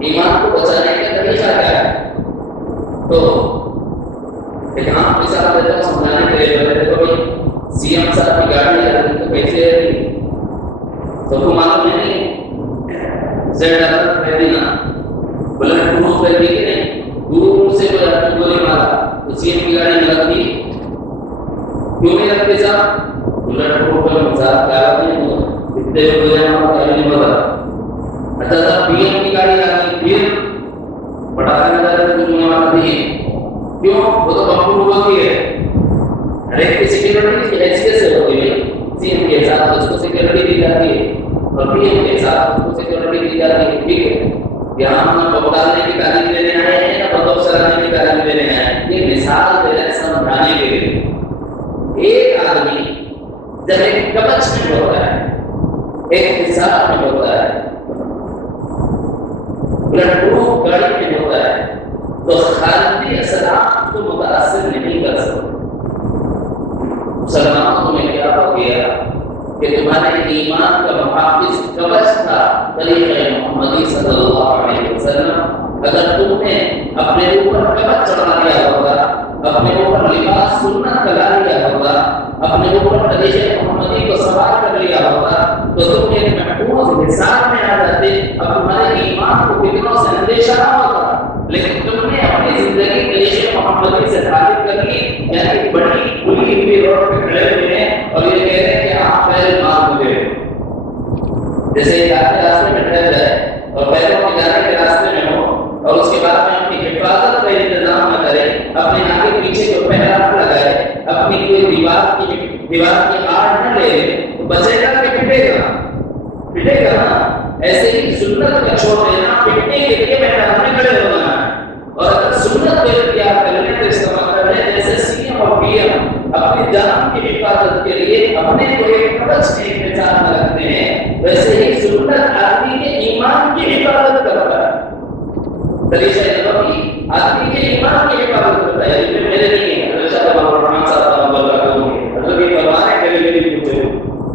ایمان کو بچانے کا طریقہ کیا ہے؟ تو ایک عام مثال دیتا ہوں سمجھانے کے لیے۔ پہلے دیکھو بھائی، سی ایم صاحب کی گاڑی ہے تو کیسے ہے؟ سب کو معلوم ہے نہیں؟ زیڈ آر ہے نا، بلڈ پروف ہے کہ نہیں؟ دور سے کوئی آدمی گولی مارا تو سی ایم کی گاڑی میں لگتی، کیوں نہیں لگتی صاحب؟ بلڈ پروف ہے، صاحب کاغذ نہیں ہوا، اتنے ہو جائے گا نہیں پتا۔ اچھا صاحب پی ایم کی گاڑی آ گئی، پھر بڑا نظر ہے تو آتی ہے، کیوں؟ وہ تو مقبول ہوتی ہے، ہر ایک کی سیکورٹی کی حیثیت سے ہوتی ہے۔ سی ایم کے ساتھ اس کو سیکورٹی دی جاتی ہے اور پی ایم کے ساتھ اس کو سیکورٹی دی جاتی ہے، ٹھیک ہے؟ یہاں ہم بم ڈالنے کی تعلیم دینے آئے ہیں یا بندوق چلانے کی تعلیم دینے آئے ہیں؟ یہ مثال دے رہے ہیں سمجھانے کے لیے۔ ایک آدمی جب ایک کبچ میں ہوتا ہے، ایک حساب میں ہوتا ہے، بلڈ پروف گاڑی میں ہوتا ہے، تو خارجی اثرات کو متاثر نہیں کر سکتے۔ مسلمانوں میں کیا ہو گیا کہ تمہارے ایمان کا محافظ کوچ تھا طریقہ محمدی صلی اللہ علیہ وسلم، اگر تم نے اپنے اوپر کوچ چڑھا لیا ہوگا، اپنے اوپر لباس سنت لگا لیا ہوگا، اپنے اوپر طریقہ محمدی کو سوار کر لیا ہوگا، تو تم ایک محفوظ حساب میں آ جاتے، اب تمہارے ایمان کو فتنوں سے اندیشہ نہ ہوتا۔ لیکن تم نے اپنی زندگی طریقہ محمدی سے ثابت کر لی، یعنی بڑی کھلی ہوئی روڈ پہ کھڑے ہوئے ہیں اور یہ کہہ رہے ہیں کہ آپ پہلے مان مجھے، جیسے ایک آدمی راستے میں ٹھہر جائے اور پیروں کے جانے کے راستے میں ہو اور اس کے بعد میں اپنی حفاظت کا انتظام نہ کرے، اپنے آگے پیچھے کو پہلا نہ لگائے، اپنی کوئی دیوار کی آڑ نہ لے، تو بچے گا کہ پٹے گا نا۔ ایسے ہی سنت کا چھوڑ دینا، پٹنے کے لیے میدان میں کھڑے ہونا ہے، اور اگر سنت کو اختیار کر لیں تو اس کا مطلب ہے جیسے سی ایم اور پی ایم اپنی جان کی حفاظت کے لیے اپنے کو ایک کوچ میں پہچان میں رکھتے ہیں، ویسے ہی سنت آدمی کے ایمان کی حفاظت کرتا ہے۔ طریقہ نبوی آدمی کے ایمان کی حفاظت کرتا ہے، جس میں میرے نہیں ہے۔ ارشاد امام الرحمن صاحب حضرت یہ فرمانے کے لیے میری پوچھے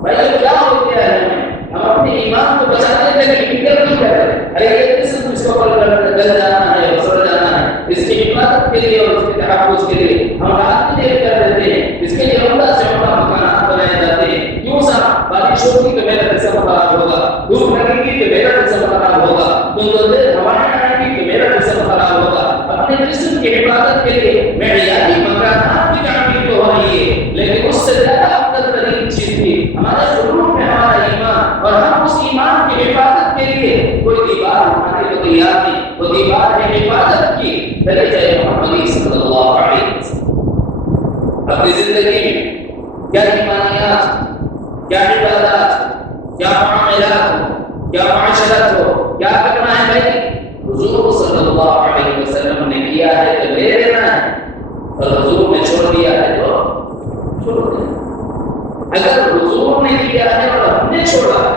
بھائی کیا ہو گیا ہے؟ ہم اپنے ایمان کو بچانے کے لیے فکر کیوں کر رہے ہیں؟ ارے یہ قسم اس کو گل جانا ہے اور سڑ جانا ہے، اس کی حفاظت کے لیے اور اس کے تحفظ کے لیے ہم رات دیر کر دیتے ہیں، اس کے لیے عمدہ سے عمدہ مکانات بنائے جاتے ہیں۔ کیوں صاحب؟ بارش ہوگی تو میرا قسم خراب ہوگا، دھوپ لگے گی کہ میرا جسم خراب ہوگا، تم گندے ہوائیں آئیں گی کہ میرا جسم خراب ہوگا. اپنے جسم کی حفاظت کے لیے معیاری مکانات کی تعمیر تو ہو رہی ہے، لیکن اس سے زیادہ افضل ترین چیز تھی ہمارے قلوب میں ہمارا ایمان، اور ہم اس ایمان کی حفاظت کے لیے کوئی دیوار اٹھانے کو تیار نہیں. وہ دیوار کی حفاظت کی طریقہ محمدی صلی اللہ علیہ وسلم. اپنی زندگی میں کیا ایمانیات، کیا عبادات، کیا معاملات، کیا معاشرت ہو، کیا کرنا ہے بھائی، حضور صلی اللہ علیہ وسلم نے کیا ہے تو لے لینا ہے، اور حضور نے چھوڑ دیا ہے تو چھوڑ دینا. اگر حضور نے کیا ہے اور ہم نے چھوڑا ہے،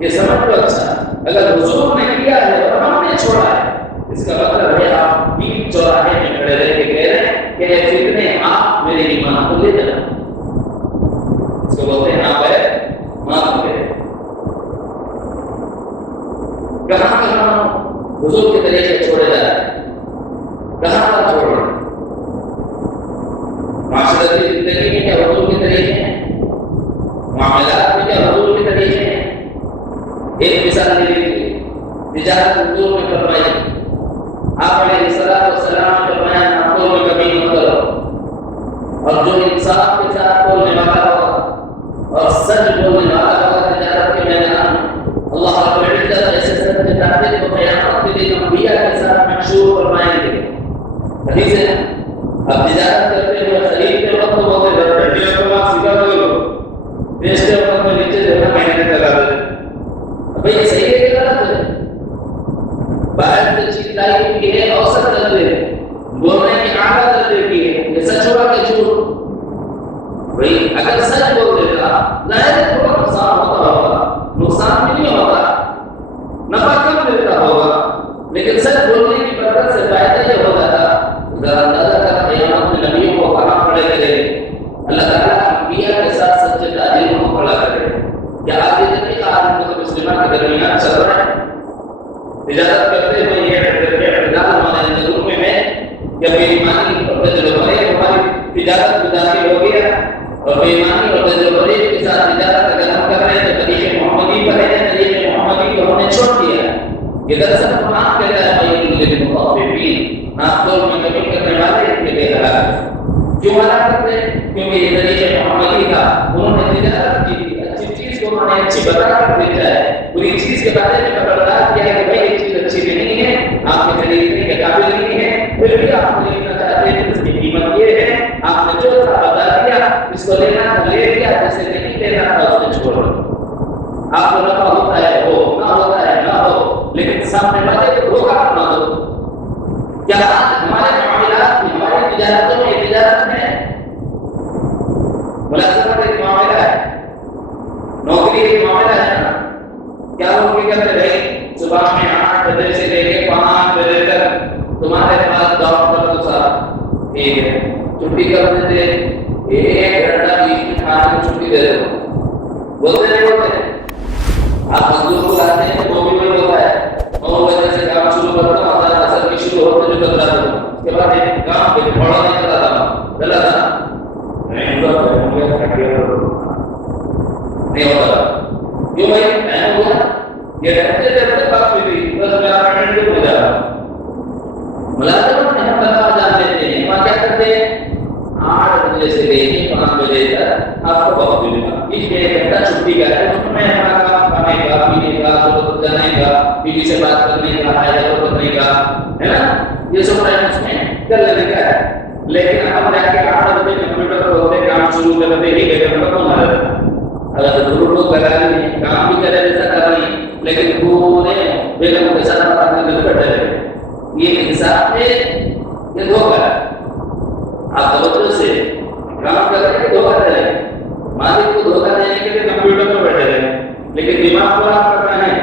یہ سمجھ لو. اچھا، اگر حضور نے کیا ہے اور ہم نے چھوڑا ہے، اس کا مطلب ہے آپ بیچ چوراہے میں کھڑے رہ کے کہہ رہے ہیں کہ فتنے آپ میرے ایمان کو لے جانا. اس کو بولتے ہیں آپ ہے معاف کرے. کہاں کہاں حضور کے طریقے چھوڑے جا رہے ہیں، کہاں پر چھوڑ رہے ہیں؟ معاشرتی زندگی میں کیا حضور کے طریقے ہیں؟ معاملات میں کیا حضور کے طریقے ہیں؟ ایک مثال دے دیجیے. تجارت حضور نے فرمائی، آپ علیہ السلام نے فرمایا ناقوں میں کمی مت کرو، اور جو انصاف کے ساتھ بولنے والا ہوگا اور سچ بولنے والا ہوگا تجارت کے میدان میں، اللہ رب العزت ایسے سچ کے تاجر کو قیامت کے دن انبیاء کے ساتھ مشہور فرمائیں گے. حدیث ہے. اب تجارت کرتے ہوئے خریدتے وقت تو بولتے ہیں ڈنڈیوں کو آپ سیدھا کرو، بیچتے وقت میں نیچے جو ہے مہینے لگا دے. اب یہ صحیح ہے کہ غلط ہے؟ باہر سے چیز لائی کی ہے اوسط درجے، بولنے کی اعلیٰ درجے کی ہے، یہ سچ ہوا کہ جھوٹ؟ بھائی اگر سچ بول دیتا ظاہر ہے تھوڑا نقصان ہوتا ہوگا، نقصان بھی نہیں ہوگا، نفع کم دیتا ہوگا، لیکن سچ بولنے کی برکت سے فائدہ یہ ہو جاتا. ذرا اندازہ کر قیامت میں نبیوں کو کہاں کھڑے کرے، اللہ تعالیٰ انبیاء کے ساتھ سچے تاجروں کو کھڑا کرے. کیا آپ یہ طریقہ آج مسلمہ کے درمیان چل رہا ہے؟ تجارت کرتے ہوئے یہ اعتدال ہمارے ضرور میں ہے کہ بے ایمانی اور تجربے ہماری تجارت گزاری ہو گیا، اور بے ایمانی اور تجربے کے ساتھ تجارت اگر ہم کر رہے ہیں تو طریقے محمدی پر ہے، طریقے محمدی کو ہم نے چھوڑ دیا. یہ دراصل قرآن کہتا ہے بھائی للمطففین، ناپ تول میں کمی کرنے والے کے لیے ہلاک. کیوں ہلاک کرتے ہیں؟ کیونکہ یہ طریقے محمدی تھا. انہوں نے تجارت کی تھی، اچھی چیز کو انہوں نے اچھی بتا کر بیچا ہے، بری چیز کے بارے میں خبردار کیا ہے کہ بھائی یہ چیز اچھی بھی نہیں ہے، آپ کے خریدنے کے قابل نہیں ہے، پھر بھی آپ خریدنا چاہتے ہیں. اس کی قیمت یہ ہے، آپ نے جو تھا بتا دیا، اس کو لینا تھا لے لیا، جیسے نہیں لینا تھا اس نے چھوڑ دیا. آپ کو نفع ہوتا ہے ہو، نہ ہوتا ہے نہ ہو، لیکن سامنے والے کو دھوکہ نہ دو. کیا ہمارے معاملات میں، ہماری تجارتوں میں، تجارت میں ملازمت ایک معاملہ ہے، نوکری ایک معاملہ ہے نا. کیا نوکری کرتے رہے؟ صبح میں 8 بجے سے لے کے 5 بجے تک تمہارے پاس ڈاکٹر تو صاحب ٹھیک ہے، چھٹی کر دیتے 1 گھنٹہ بیچ میں کھانے کو چھٹی دے دو، بولتے نہیں بولتے؟ آپ مزدور کو لاتے ہیں تو بھی کوئی ہوتا ہے 9 بجے سے کام شروع کرتا ہوں، اور اصل کی شروع ہوتے جو کرتا ہوں، اس کے بعد ایک کام پہ تھوڑا نہیں کرتا تھا، غلط تھا نہیں ہوتا نہیں ہوتا. کیوں بھائی ٹائم ہوا؟ یہ رہتے رہتے بات ہوئی تھی، بس میں 8 منٹ کے ہو جا. ملازمت میں ہم تنخواہ جان لیتے ہیں، وہاں کیا کرتے ہیں 8 بجے سے لے کے 5 بجے تک آپ کو وقت ملے گا، اس میں 1 گھنٹہ چھٹی کا ہے، اس میں ہمارا کام کھانے کا، پینے کا، ضرورت جانے کا، بیوی سے بات کرنے کا، حاجت کرنے کا ہے نا، یہ سب ٹائم اس میں کر لینے کا ہے. لیکن ہم جا کے 8 بجے کمپیوٹر کھولتے کام شروع کرتے ہی گھنٹے میں کون آ رہا ہے؟ اگر ضرور لوگ کرا نہیں کام بھی کرے جیسا کر رہی، لیکن پورے بیگم کے ساتھ بات کرنے بیٹھے رہے. یہ انصاف ہے، یہ دھوکہ ہے. آپ توجہ سے کام کر رہے ہیں، دھوکہ دے رہے ہیں. مالک کو دھوکہ دینے کے لیے کمپیوٹر میں بیٹھے رہے، لیکن دماغ کو آپ کرنا ہے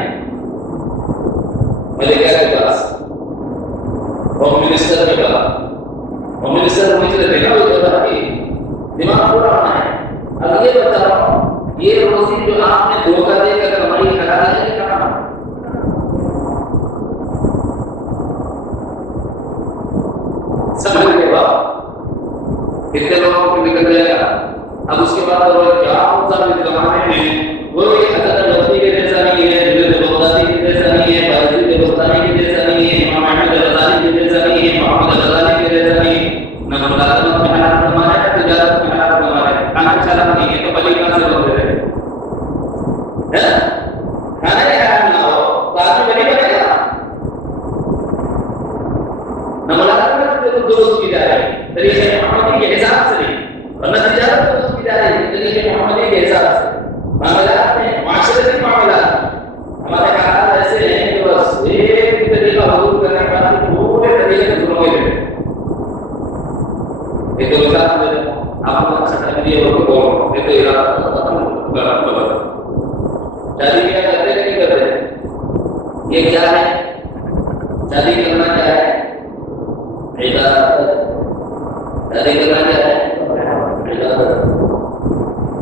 ملکہ کے پاس، ہوم منسٹر کے پاس. ہوم منسٹر مجھے دیکھا وہ دھوکہ کی دماغ پورا ہونا ہے. اب یہ بتا رہا ہوں، یہ روزی جو آپ نے دھوکہ دے کر کمائی کرا ہے کہاں؟ سمجھ کے بعد کتنے لوگوں کو نکل جائے گا. اب اس کے بعد کیا زمانے میں وہ حضرت لطفی کے جیسا نہیں ہے، جو بغدادی طریقے محمدی کے حساب سے نہیں، ورنہ تجارت تو اس کی جاری طریقے محمدی کے حساب سے. معاملات میں معاشرتی معاملات ہمارے حالات ایسے ہیں کہ بس ایک طریقہ حضور کرنے کے بعد پورے طریقے سے سنو گے. ایک تو مثال دے آپ کو اچھا ٹھنڈی ہو تو بولو ایک تو ارادہ شادی کیا کرتے ہیں نہیں کرتے. یہ کیا ہے؟ شادی کرنا کیا ہے؟ عبادت. شادی کرنا کیا ہے؟ عبادت.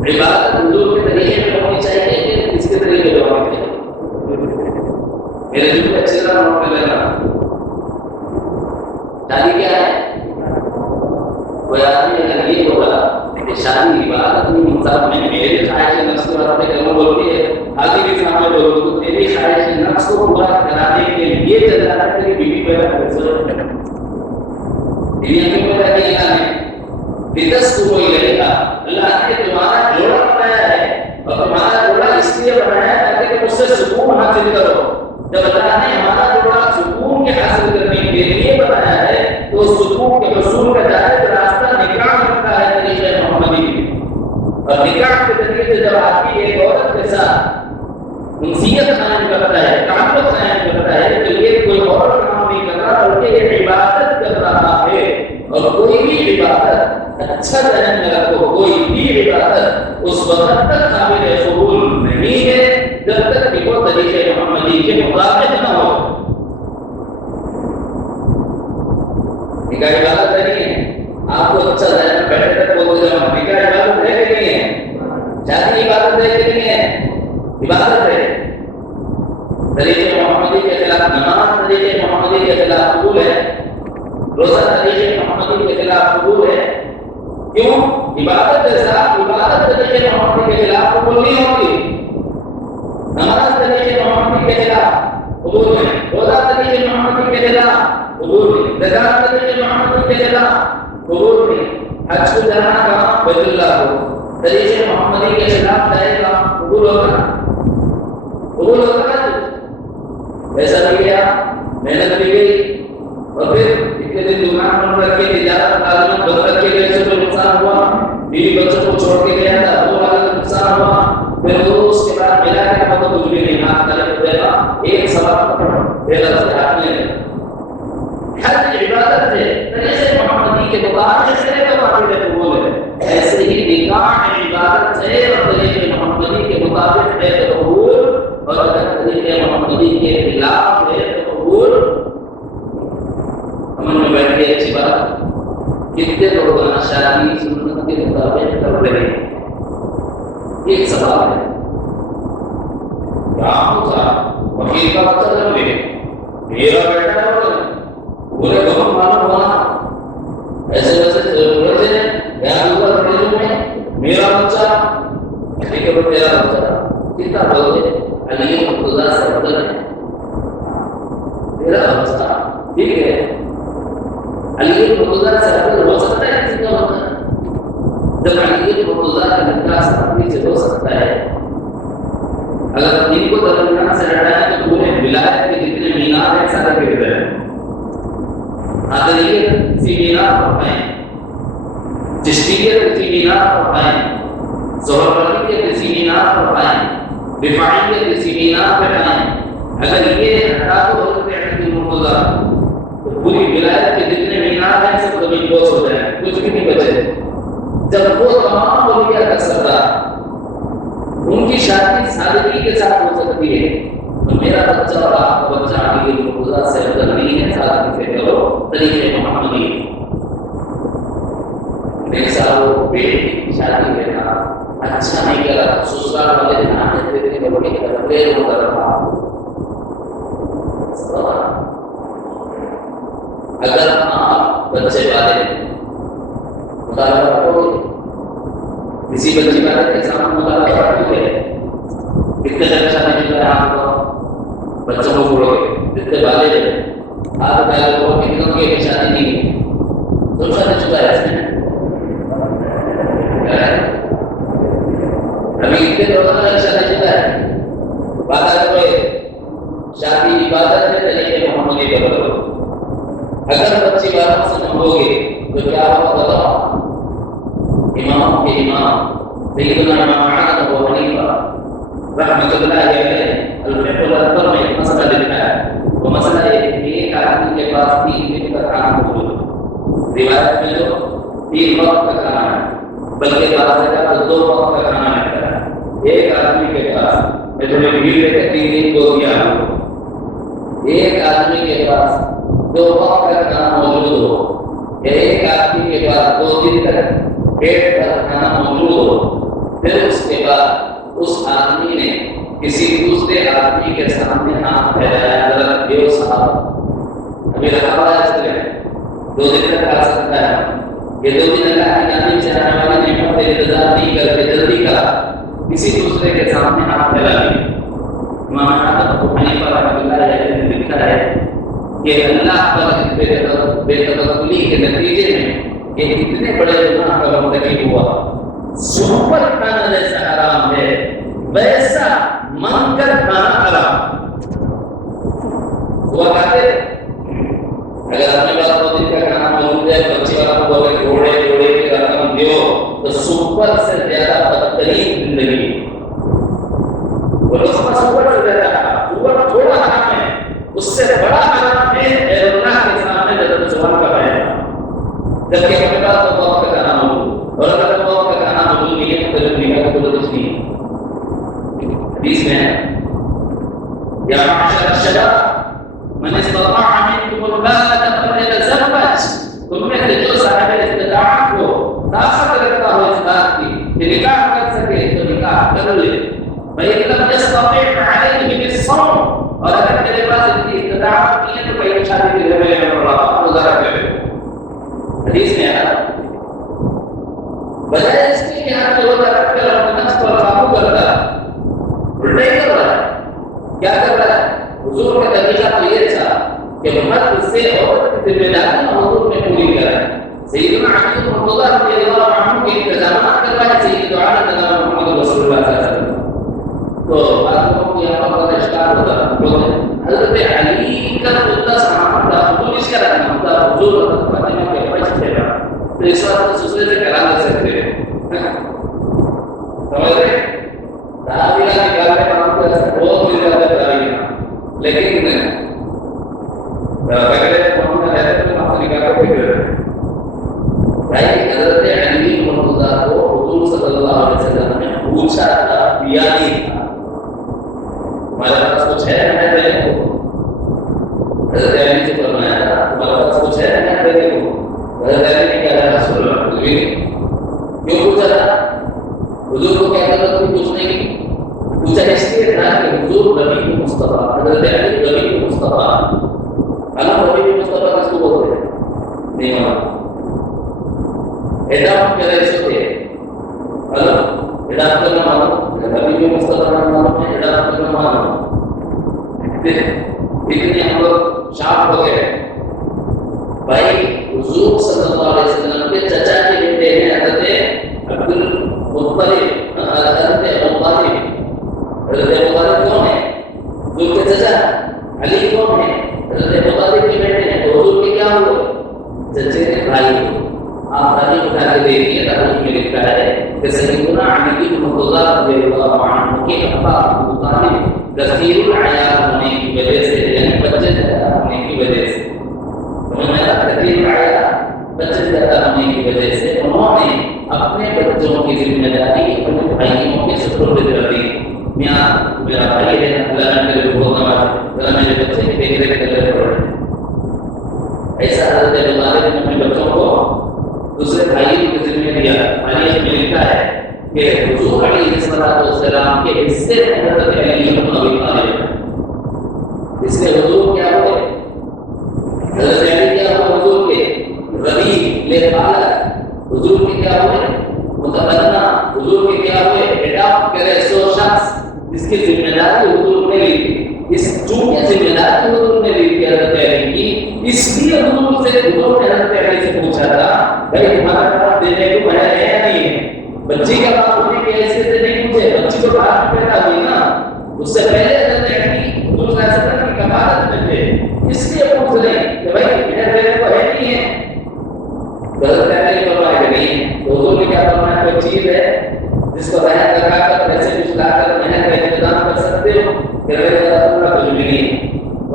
عبادت حضور کے طریقے میں ہونی چاہیے کہ اس کے طریقے میں ہونی چاہیے. میرے دل کو اچھی طرح نوٹ کر لینا. شادی کیا ہے؟ کوئی آدمی اگر یہ ہوگا کہ شادی عبادت نہیں انسان میں میری خواہش نفس کو رہتے کروں بولتی ہے آگے بھی سامنے بولو تو تیری خواہش نفس کو پورا کرانے کے لیے چلا رہا ہے کہ بیوی پیدا کر سکتے ہیں. بیوی کیوں پیدا کیا ہے؟ بدس کو کوئی لگے گا اللہ نے تمہارا جوڑا بنایا ہے اور تمہارا جوڑا اس لیے بنایا ہے تاکہ تم اس سے سکون حاصل کرو. جب اللہ نے ہمارا جوڑا سکون کے حاصل کرنے کے لیے بنایا ہے تو سکون کے حصول کا جائز راستہ نکاح رکھا ہے طریقہ محمدی. اور نکاح کے ذریعے سے جب آدمی ایک عورت کے ساتھ انسیت قائم کرتا ہے، تعلق قائم کرتا ہے تو یہ کوئی اور کام نہیں کر رہا بلکہ یہ عبادت کر رہا ہے. اور کوئی بھی عبادت اچھا ذہن میں رکھو، کوئی بھی عبادت اس وقت تک قابل قبول نہیں ہے جب تک کہ وہ طریقہ محمدی کے مطابق نہ ہو. نکاح عبادت نہیں ہے. آپ کو اچھا ذہن میں بیٹھے تک بولتے جاؤ نکاح عبادت ہے کہ نہیں ہے؟ شادی عبادت ہے کہ نہیں ہے؟ عبادت ہے. طریقہ محمدی کے خلاف نماز طریقہ محمدی کے خلاف قبول ہے. روزہ طریقہ محمدی کے خلاف قبول ہے. کیوں؟ عبادت کے ساتھ عبادت طریقہ محمدی کے خلاف قبول نہیں ہوتی. نماز طریقہ محمدی کے خلاف قبول ہے. روزہ طریقہ محمدی کے خلاف قبول ہے. زکات طریقہ محمدی کے خلاف قبول ہے. حج کو جانا کہاں؟ بیت اللہ کو. طریقہ محمدی کے خلاف جائے گا قبول ہوگا؟ قبول ہوگا نا؟ ایسا نہیں گیا محنت بھی گئی اور پھر اتنے دن دکان بند رکھ کے تجارت ملازمت بند رکھ کے گئے تو نقصان ہوا. بیوی بچوں کو چھوڑ کے گیا تھا وہ والا نقصان ہوا. پھر وہ اس کے بعد ملا کے تو کچھ بھی نہیں ہاتھ کرے تو دے گا ایک سوال پہلا سے ہاتھ میں حج عبادت ہے. طریقہ محمدی کے مطابق سے تو قابل قبول ہے. ایسے ہی نکاح عبادت ہے اور طریقہ محمدی کے مطابق ہے تو قبول اور اگر طریقہ محمدی کے خلاف ہے تو قبول. ہم نے بیٹھ کے اچھی بات کتنے لوگ شادی سنت کے مطابق کر رہے ہیں. ایک سوال ہے وکیل کا بچہ جب میرا بیٹا ہے پورے گھر معلوم ہوا ایسے ویسے میرا بچہ ٹھیک ہے تیرا بچہ کتنا بولتے علی خدا سے بدل ہے میرا بچہ ٹھیک ہے. علی خدا سے بدل ہو سکتا ہے کسی کا ہوتا ہے جب علی خدا کا نکاح ساتھی سے ہو سکتا ہے. اگر دین کو درمیان سے ہٹایا تو پورے ولایت کے جتنے مینار ہیں سارے گر گئے. قادریت کسی مینار پر قائم، چشتیت کسی مینار پر قائم، سہروردیت کسی مینار پر قائم، رفاعیت کسی مینار پر قائم. اگر یہ ہٹا تو حضرت علی مرتضیٰ تو پوری ولایت کے جتنے مینار ہیں سب زمین بوس ہو جائیں کچھ بھی نہیں بچے. جب وہ تمام اولیاء کا سردار ان کی شادی سادگی کے ساتھ ہو سکتی ہے تو میرا بچہ اور آپ کا بچہ علی مرتضیٰ سے بدل نہیں ہے. سادگی سے کرو طریقہ محمدی. میرے ساتھ بیٹی کی شادی کرنا اچھا نہیں کرا سسرال والے دھیان دیتے تھے بڑی خبریں ہوتا رہا. اگر آپ بچے والے مطالبہ کرو کسی بچی والے کے سامنے مطالبہ کرتے کتنے اچھا نہیں مل رہا ہے آپ کو بچوں کو چھوڑو گے جتنے والے آپ پہلے لوگوں کتنوں کی شادی نہیں تو شادی چکا ہے اس میں ابھی اتنے روزانہ شادی چکا ہے. بات کرو شادی عبادت ہے طریقے محمدی بدلو. اگر بچی والوں سے نمبو گے تو کیا ہوگا بتاؤ؟ امام کے امام سیدنا امام اعظم ابو حنیفہ رحمۃ اللہ علیہ الفقہ الاکبر میں ایک مسئلہ لکھا ہے. وہ مسئلہ ایک آدمی کے پاس 3 دن کا کھانا موجود ہے. روایت میں تو 3 وقت کا کھانا ہے، بلکہ بعض جگہ 2 وقت کا کھانا ملتا ہے. ایک آدمی کے پاس میں تمہیں بھیڑ لے کے 3 دن کو دیا ہوں. ایک آدمی کے پاس 2 وقت کا کھانا موجود ہو، ایک آدمی کے پاس 2 دن تک پیٹ کا کھانا موجود ہو، پھر اس کے بعد اس آدمی نے کسی دوسرے آدمی کے سامنے ہاتھ پھیلایا، ذرا دیو صاحب ابھی رکھا ہوا ہے اس لیے 2 دن تک کھا سکتا ہے. یہ 2 دن اللہ کی جانب سے آنے والی نعمت کا انتظار نہیں کرتے، جلدی کا کسی دوسرے کے سامنے ہاتھ پھیلا دی. امام اعظم ابو حنیفہ رحمۃ اللہ علیہ نے لکھا ہے کہ اللہ پر بے تدخلی کے نتیجے میں یہ اتنے بڑے گناہ کا مرتکب ہوا. سپر کھانا جیسا حرام ہے ویسا من کر کھانا حرام. ہوا کہتے اگر اپنے پاس 2 دن کا کھانا موجود ہے، بچے والا کو بولے جوڑے کی رقم دیو، تو سپر سے زیادہ بدترین زندگی. وہ لوگ سپر سے زیادہ سپر تھوڑا حرام ہے، اس سے بڑا حرام ہے اللہ کے سامنے جب سوال کا بیان. جبکہ اپنے پاس تو وقت کا کھانا موجود، اور اگر وقت کا کھانا موجود نہیں ہے تو دنیا کا کوئی کچھ نہیں. حدیث میں یا معاشر الشباب من استطاع منکم الباءة فليتزوج. تم میں سے جو صاحب استطاعت کو طاقت رکھتا ہو اس بات کی کہ نکاح کر سکے تو نکاح کر لے. فإن لم يستطع فعليه بالصوم. اور اگر تیرے پاس اتنی استطاعت نہیں ہے تو کوئی شادی کے گھر میں روزہ رکھ لے. حدیث میں آیا بجائے اس کے کہ آپ روزہ رکھ کر اپنے نفس پر قابو کرتا، الٹا ہی کر رہا ہے. کیا کر رہا ہے؟ حضور کا طریقہ تو یہ تھا کہ مرد سے عورت کی ذمہ داری حضور نے پوری کرا. سیدنا علی بن مرتضی رضی اللہ عنہ کے انتظامات کر رہا ہے سید عالم جناب محمد رسول اللہ صلی اللہ علیہ وسلم. تو بعض لوگوں کو یہاں پر اشکال ہوتا ہے، حضرت علی کا خودہ سامان تھا، حضور اس کا رکھنا ہوتا، حضور حضرت فاطمہ کے بچ تھے گا، تو اس وقت دوسرے سے کرا دے سکتے ہیں. سمجھ رہے تعبیرہ نکالنے کام کر سکتے بہت مل جاتا ہے تعبیرہ، لیکن بغیر قوم میں رہتے تو وہاں سے نکال کر فکر رہے. بھائی حضرت علی مرتضیٰ کو حضور صلی اللہ علیہ وسلم نے پوچھا تھا، دیا نہیں تھا. ہمارے پاس کچھ ہے میں دے دوں. حضرت علی سے فرمایا تھا تمہارے پاس کچھ ہے میں دے دوں. حضرت علی نے کہا رسول اللہ کیوں پوچھا تھا؟ حضور کو کیا کرتا تم پوچھنے کی؟ پوچھا اس لیے تھا کہ حضور نبی مصطفیٰ، حضرت علی نبی مصطفیٰ. اللہ نبی مصطفیٰ کس کو بولتے ہیں؟ نہیں مانا اعدام کے رئیس ہوتے ہیں. اعدام کرنا مانو نبی مصطفیٰ کا نام ہے، اعدام کرنا مانو. اتنے ہم لوگ شاک ہو گئے. بھائی حضور صلی اللہ علیہ وسلم کے چچا کے بیٹے ہیں حضرت عبد المطلب. حضرت مطلب کون ہے؟ حضور کے چچا. علی کون ہے؟ حضرت مطلب کے بیٹے ہیں. تو حضور کے کیا ہوئے؟ چچے کے بھائی. آپ تاریخ اٹھا کے دیکھیے، تاریخ میں لکھا ہے کہ سیدنا علی بن مرتضیٰ رضی اللہ عنہ کے ابا ابو طالب کثیر العیال ہونے کی وجہ سے، یعنی بچے زیادہ ہونے کی وجہ سے، سمجھنا کثیر العیال بچے زیادہ ہونے کی وجہ سے انہوں نے اپنے بچوں کی ذمہ داری اپنے بھائیوں کے سپرد کر دی. میاں میرا بھائی ہے، اللہ نے میرے بہت نواز، ذرا میرے بچے کی دیکھ ریکھ کر پڑے. ایسا حضرت ابو طالب نے اپنے بچوں کو دوسرے بھائیوں کے ذمہ دیا. حدیث میں لکھا ہے کہ حضور علیہ السلام کے حصے میں حضرت علی بن ابی طالب. اس لیے حضور کیا ہوئے؟ حضرت علی کیا ہوئے؟ حضور کے ربی لے پالا. حضور کے کیا ہوئے؟ متبنہ. حضور کے کیا ہوئے؟ اڈاپٹ کرے سو شخص جس کی ذمہ داری حضور نے لی تھی. اس چونکہ ذمہ داری حضور نے لی تھی حضرت علی کی، اس لیے حضور نے حضرت علی سے پوچھا تھا بھائی تمہارا باپ دینے کو ہے یا نہیں ہے؟ بچی کا باپ ہونے کی حیثیت سے نہیں پوچھے، بچی تو باپ پیدا ہوئی نا، اس سے پہلے حضرت علی حضور صلی اللہ علیہ وسلم کی کفالت میں تھے، اس لیے پوچھ رہے کہ بھائی میرے دینے کو ہے نہیں ہے. تو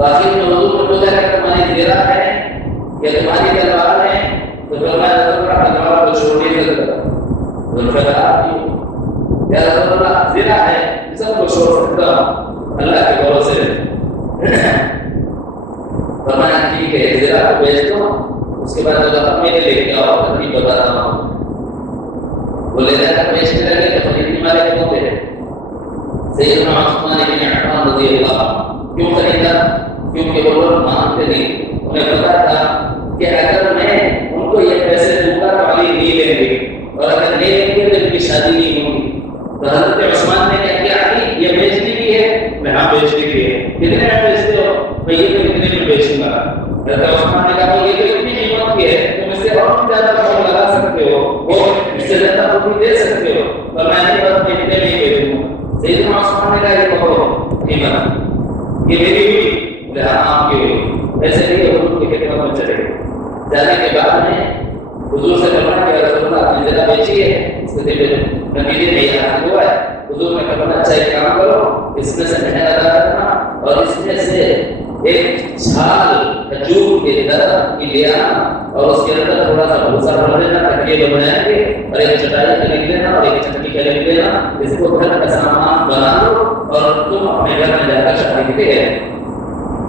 آخر میں حضور نے بولا کہ تمہاری زیرہ ہے یا تمہاری تلوار ہے، تو فرمایا رسول اللہ تلوار کو چھوڑ نہیں سکتا. یا رسول اللہ زیرہ ہے سب کو چھوڑ سکتا ہوں اللہ کے بھروسے. فرمایا ٹھیک ہے زیرہ کو بیچ دو، اس کے بعد جو میرے لے کے آؤ ترتیب بتاتا ہوں. وہ لے جا کر بیچنے لگے تو خریدنے والے کون تھے؟ سیدنا عثمان بن عفان رضی اللہ عنہ. کیوں خریدا؟ کیونکہ وہ لوگ مانتے نہیں. انہیں پتا تھا کہ اگر میں ان کو یہ پیسے دوں گا تو علی نہیں لیں گے، اور اگر لے لیں گے تو ان کی شادی نہیں ہوگی. تو حضرت عثمان نے کہا کہ علی یہ بیچنے کی ہے؟ میں ہاں بیچنے کی ہے. کتنے میں بیچتے ہو؟ میں یہ تو اتنے میں بیچوں گا. حضرت عثمان نے کہا یہ تو اتنی قیمت کی ہے، تم اس سے اور زیادہ مول لگا سکتے ہو، وہ اس سے زیادہ خود دے سکتے ہو، اور میں نے بس اتنے میں ہی بیچوں گا. سیدنا عثمان نے کہا یہ پکڑو قیمت، یہ میری ہوئی آپ کی ہوئی. ایسے نہیں حضور کی خدمت میں چلے گئے. جانے کے بعد میں حضور سے فرمایا کہ رسول اللہ اپنی جگہ بیچی ہے، اس کے دل نتیجے میں یہ حاصل ہوا ہے. حضور نے فرمایا اچھا ایک کام کرو، اس میں سے مہنگا ادا کرنا اور اس میں سے ایک چھال کھجور کے درخت کی لے آنا اور اس کے اندر تھوڑا سا بھوسا بھر دینا تاکہ یہ بنائیں گے، اور ایک چٹائی خرید لینا اور ایک چٹنی خرید لینا. اس کو گھر کا سامان بنا لو اور تم اپنے گھر میں جا کر شادی کے لیے.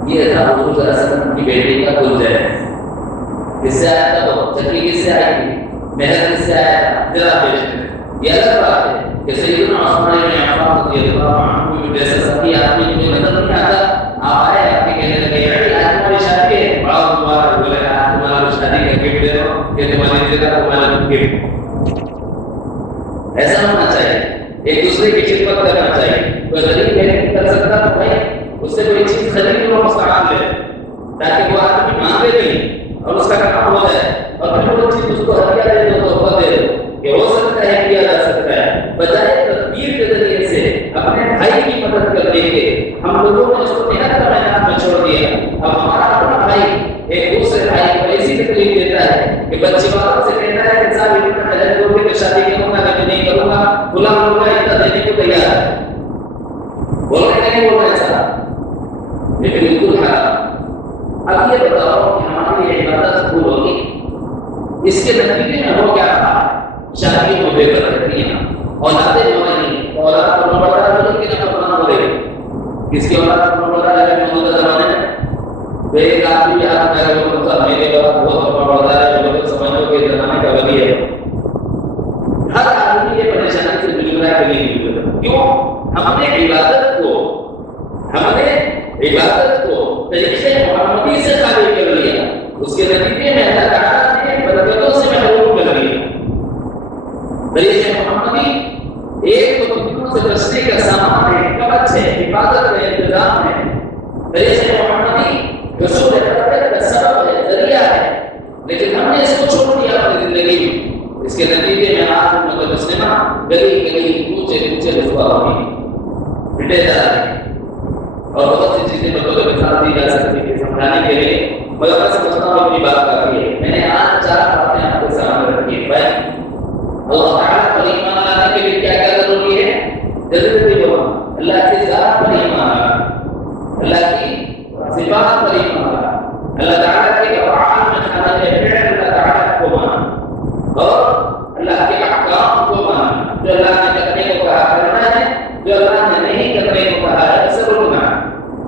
یہ تھا حضور صلی اللہ علیہ وسلم کی بیٹی کا گلجر. کس سے آیا تھا؟ وہ چکی کس سے آئی تھی؟ محل کس سے آیا تھا؟ ذرا بیچ. یہ الگ بات ہے کہ سیدنا عثمان بن عفان رضی اللہ عنہ جیسا سبھی آدمی مجھے نظر نہیں آتا. آپ آئے آپ کے کہنے لگے علی آج تمہاری شادی ہے، بڑا مبارک. بولے آج تمہاری شادی کا گفٹ دے دو کہ تمہاری جگہ تمہارا گفٹ. ایسا ہونا چاہیے، ایک دوسرے کی خدمت کرنا چاہیے. کوئی غریب نہیں کر سکتا تو بھائی اس سے کوئی چیز خرید لو، اس کا کام لے تاکہ وہ آدمی مانگے نہیں اور اس کا کام ہو جائے. اور پھر وہ چیز اس کو ہتھیار دے دو، تحفہ دے دو کہ ہو سکتا ہے کیا جا سکتا ہے. بجائے تدبیر کے ذریعے سے اپنے بھائی کی مدد کرنے کے ہم لوگوں نے اس کو محنت کا میدان میں چھوڑ دیا. اب ہمارا اپنا بھائی ایک دوسرے بھائی کو ایسی تکلیف دیتا ہے کہ بچے والوں سے کہتا ہے کہ صاحب اتنا محنت کرو گے تو شادی کروں گا، میں نہیں کروں گا، غلام ہوگا اتنا دینے کو تیار ہے. بول رہے نہیں بول رہے صاحب، لیکن بالکل حرام. اب یہ بتاؤ کہ ہماری یہ عبادت قبول ہوگی؟ اس کے نتیجے میں ہو کیا رہا؟ شادیوں میں بے برکتیاں، اولادیں نہیں، اولاد کو بڑا بولے کہ نہ فرمان بولے. کس کی اولاد کو بڑا ہے موجودہ زمانے میں؟ تو ایک آدمی یاد کرے وہ بتا میرے بعد بہت بڑا ہے، جو لوگ سمجھو کہ زمانے کا ولی ہے. ہر آدمی یہ پریشانی سے مل رہا ہے کہ نہیں مل رہا. کیوں؟ ہم نے عبادت کو طریقے محمدی سے قابل کر لیا. اس کے نتیجے میں اللہ تعالیٰ نے برکتوں سے محروم کر لیا. طریقے محمدی ایک تو فتنوں سے بچنے کا سامان ہے، کبچ ہے، حفاظت ہے، انتظام ہے. طریقے محمدی رسول حضرت کا سبب ہے، ذریعہ ہے، لیکن ہم نے اس کو چھوڑ دیا اپنی زندگی میں. اس کے نتیجے میں آج امت مسلمہ گلی گلی کوچے رسوا ہوئی مٹے جا رہے ہیں. اور بہت سی چیزیں مطلب مثال دی جا سکتی ہے سمجھانے کے لیے، مگر میں سمجھتا ہوں اپنی بات کافی ہے. میں نے آج 4 باتیں آپ کے سامنے رکھی ہیں. پہلے اللہ تعالیٰ پر ایمان لانے کے لیے کیا کیا ضروری ہے؟ جلدی بولو. اللہ کی ذات پر ایمان لانا، اللہ کی صفات پر ایمان لانا، اللہ تعالیٰ کے افعال میں خالق فعل اللہ تعالیٰ کو ماننا، اور اللہ کے احکام کو ماننا. جو اللہ نے کرنے کو کہا کرنا ہے، جو اللہ نے نہیں کرنے کو کہا ہے اسے رکنا.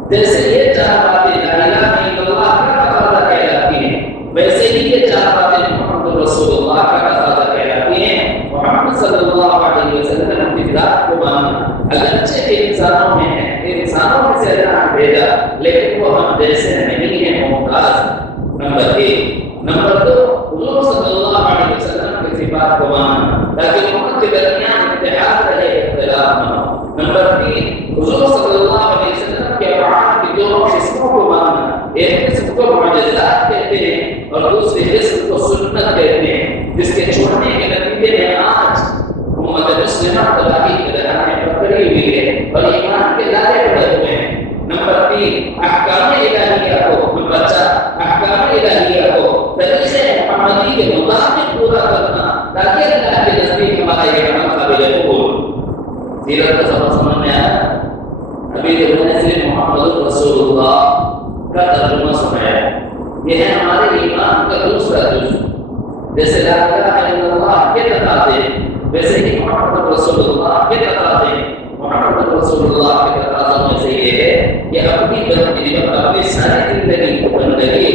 جیسے یہ 4 باتیں لا الہ الا اللہ کا تقاضا کہلاتی ہیں، ویسے ہی یہ 4 باتیں محمد رسول اللہ کا تقاضا کہلاتی ہیں. محمد صلی اللہ علیہ وسلم کی ذات کو ماننا، اگرچہ انسانوں میں ہے، انسانوں میں سے اللہ نے بھیجا، لیکن وہ ہم جیسے نہیں ہیں، محتاج. نمبر 1. نمبر 2، حضور صلی اللہ علیہ وسلم کی صفات کو ماننا تاکہ امت کے درمیان اتحاد رہے، اختلاف نہ ہو. نمبر 3، حضور صلی اللہ علیہ وسلم کے افعال کی 2 قسموں کو ماننا. ایک قسم کو معجزات کہتے ہیں اور دوسری قسم کو سنت کہتے ہیں، جس کے چھوڑنے کے نتیجے میں آج امت مسلمہ تباہی کے دہانے پر کھڑی ہوئی ہے اور ایمان کے لارے پڑے ہوئے ہیں. نمبر 3، احکام الہیہ کو. نمبر 4، احکام الہیہ کو طریقے محمدی کے مطابق پورا کرنا تاکہ اللہ کے نزدیک ہمارا یہ عمل قابل قبول. سیرت کا سبق سمجھ میں آیا؟ ابھی جو ہے صرف محمد رسول اللہ کا ترجمہ سنایا. یہ ہے ہمارے ایمان کا دوسرا جز. جیسے لا الہ الا اللہ کے تقاضے ویسے ہی محمد رسول اللہ کے تقاضے. محمد رسول اللہ کے تقاضوں میں سے یہ ہے کہ اپنی اپنی ساری زندگی بندگی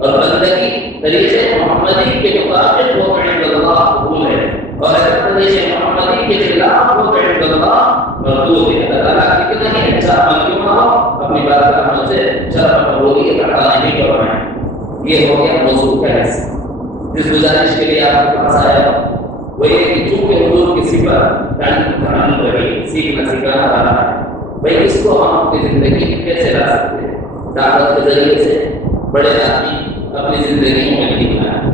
اور بندگی طریقے محمدی کے مطابق وہ عند اللہ قبول ہے اور اگر طریقے محمدی کے خلاف وہ عند اللہ مردود ہے. اللہ تعالیٰ کتنا ہی اچھا عمل کیوں نہ ہو اپنی بات کا عمل سے شرف قبولیت عطا نہیں کروانا. یہ ہو گیا موضوع کا حصہ. جس گزارش کے لیے آپ کے پاس آیا وہ یہ کہ چونکہ حضور کی صفت تعلیم رہی سیکھنا سکھانا رہا ہے بھائی اس کو ہم اپنی زندگی میں کیسے لا سکتے ہیں. دعوت کے ذریعے سے بڑے آدمی اپنی زندگیوں میں نکلنا ہے.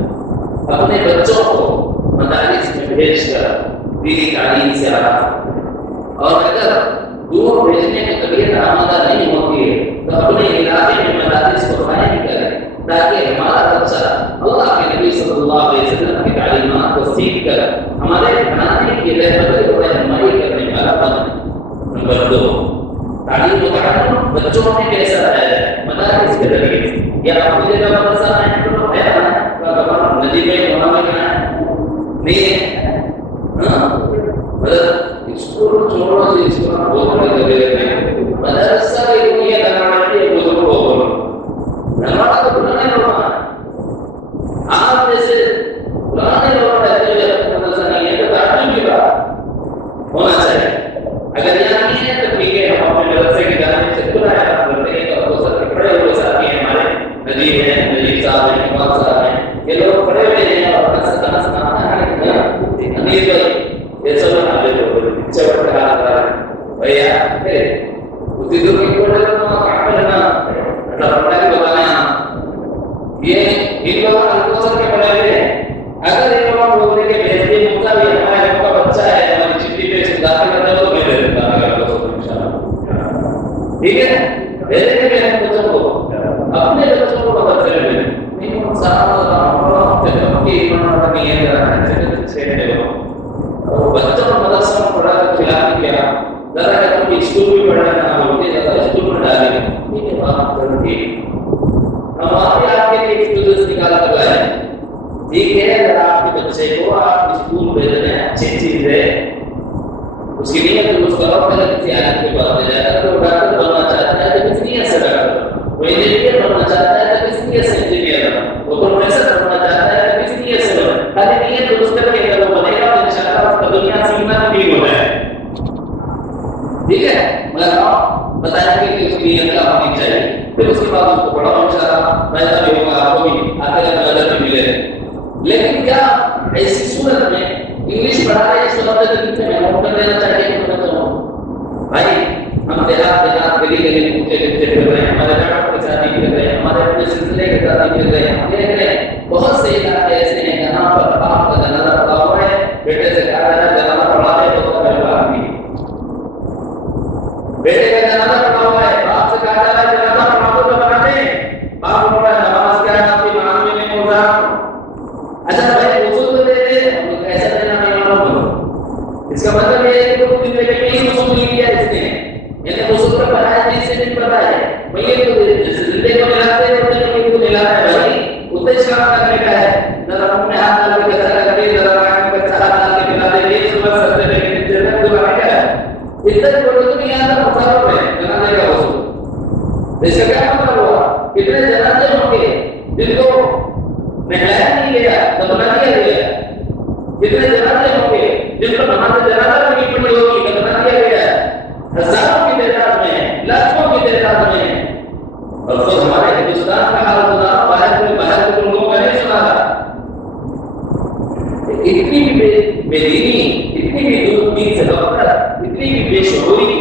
اپنے بچوں کو مدارس میں بھیج کر دینی تعلیم سے آراستہ اور اگر دور بھیجنے کی طبیعت آمادہ نہیں ہوتی ہے تو اپنے علاقے میں مدارس کو قائم کریں تاکہ ہمارا بچہ اللہ کے نبی صلی اللہ علیہ وسلم کی تعلیمات کو سیکھ کر ہمارے بنانے کی رہبری کو رہنمائی کرنے والا بنے. نمبر 2 تعلیم و تعلم بچوں میں کیسا ہے مدارس کے ذریعے سے. یا اپنے جگہ مدرسہ ہے تو ہے نا ندی میں وہاں میں کہاں نہیں مطلب اسکول چھوڑو جی اسکول بہت بڑے جگہ میں مدرسہ کی دنیا کروانے کے بزرگ کو ہمارا تو پرانے لوگ آپ جیسے پرانے لوگ رہتے ہوئے مدرسہ نہیں ہے تو تعلیم کی بات ہونا چاہیے. اگر یہاں نہیں ہے تو ٹھیک ہے ہم اپنے مدرسے کی جانب سے کھلا ہے کرتے ہیں تو وہ سب کھڑے ہوئے ساتھی ہیں ہمارے نجیب ہیں نجیب صاحب ہیں اقبال صاحب ہیں یہ لوگ کھڑے ہوئے ہیں اور اپنا سکھانا سنانا ہے. انیس بھائی یہ سب بنا لے تو اچھا وقت رہا ہے بھیا اسی دور کی کوڑے تو کام کرنا مطلب پڑھا کے بتانا یہ ان لوگوں الکوثر کے پڑھے ہوئے ہیں. اگر ان لوگوں کو بولنے کے بھیجتے مجھا بھی ہمارے لوگ کا بچہ ہے ہماری چٹھی پہ داخل کرتا ہے تو میں دے دیتا ہوں الکوثر انشاءاللہ. ٹھیک ہے بھیجیں گے میرے بچوں کو اپنے بچوں کو مدرسے میں نہیں صاحب کی ایمان نہیں ہے بچوں کو مدرسہ میں پڑھا کر کھلانے کیا ذرا کہ تم اسکول بھی پڑھا نہ ہوتے زیادہ اسکول میں ڈالے ٹھیک ہے بات کرتی ہم آپ کے لیے ایک نکال کر لائے. ٹھیک ہے اگر آپ کے بچے کو آپ اسکول بھیج رہے ہیں اچھی چیز ہے اس کی نیت درست کرو. اگر کسی عالم کے پاس لے جائے تو وہ ڈاکٹر بننا چاہتا ہے تو کس نیت سے ڈاکٹر وہ انجینئر بننا چاہتا ہے تو کس نیت سے انجینئر وہ پروفیسر بننا چاہتا ہے تو کس نیت سے بنے. خالی نیت درست کر کے اگر وہ بنے گا تو انشاءاللہ اس کا دنیا سیکھنا ٹھیک ہو جائے. ٹھیک ہے مگر آپ بتائیں گے کہ اس کی نیت کیا ہونی چاہیے پھر اس کے بعد اس کو پڑھاؤ انشاءاللہ فائدہ بھی ہوگا آپ کو بھی آخر میں مدد بھی ملے. لیکن کیا ایسی صورت میں انگلش پڑھا رہے ہیں اس کا مطلب کہ میں نوٹ کر دینا چاہیے کہ میں تو بھائی ہم دیہات گلی گلی پوچھے پوچھے پھر رہے ہیں ہمارے ڈاکٹر کے ساتھ پھر رہے ہیں ہمارے اپنے سلسلے کے ساتھ پھر رہے ہیں ہم دیکھ رہے ہیں بہت سے علاقے ایسے ہیں جہاں پر باپ کا جنازہ پڑا ہوا ہے بیٹے سے کہا جا رہا ہے جنازہ پڑھا دے تو بیٹے کا جنازہ پڑھا ہوا ہے باپ سے کہا جا رہا ہے جنازہ پڑھا دو تو پڑھا دے باپ کو بڑا نماز کیا ہے آپ کی مان میں نہیں ہوگا. اچھا بھائی وصول تو دے دے ایسا دینا نہیں معلوم. اس کا مطلب یہ ہے کہ وہ زندگی میں ہی وصول نہیں کیا اس نے یعنی وصول کا پتا ہے جس سے نہیں پتا ہے بھائی یہ تو زندگی کو ملاتے ہیں تو زندگی کو ملانا ہے بھائی اتنے کام کرنے کا ہے. ذرا اپنے ہاتھ ڈال کے کچا کر کے ذرا آنکھ میں کچا ڈال کے ملا دے یہ صبح سجدے میں کہ جنت کو آ گیا اتنے بڑے تو نہیں آتا مطلب ہے جنازے کا وصول. اس کا کیا مطلب ہوا کتنے جنازے ہوں گے جن کو نہلایا نہیں گیا دفنا دیا گیا. کتنے جنازے ہوں گے جن کو نماز جنازہ بھی پڑھی ہوگی دفنا دیا گیا. ہزاروں کی تعداد میں لاکھوں کی تعداد میں اور خود ہمارے ہندوستان کا حال سنا باہر کے لوگوں کا نہیں سنا تھا. اتنی بھی بے دینی اتنی بھی دین سے غفلت اتنی بھی بے شعوری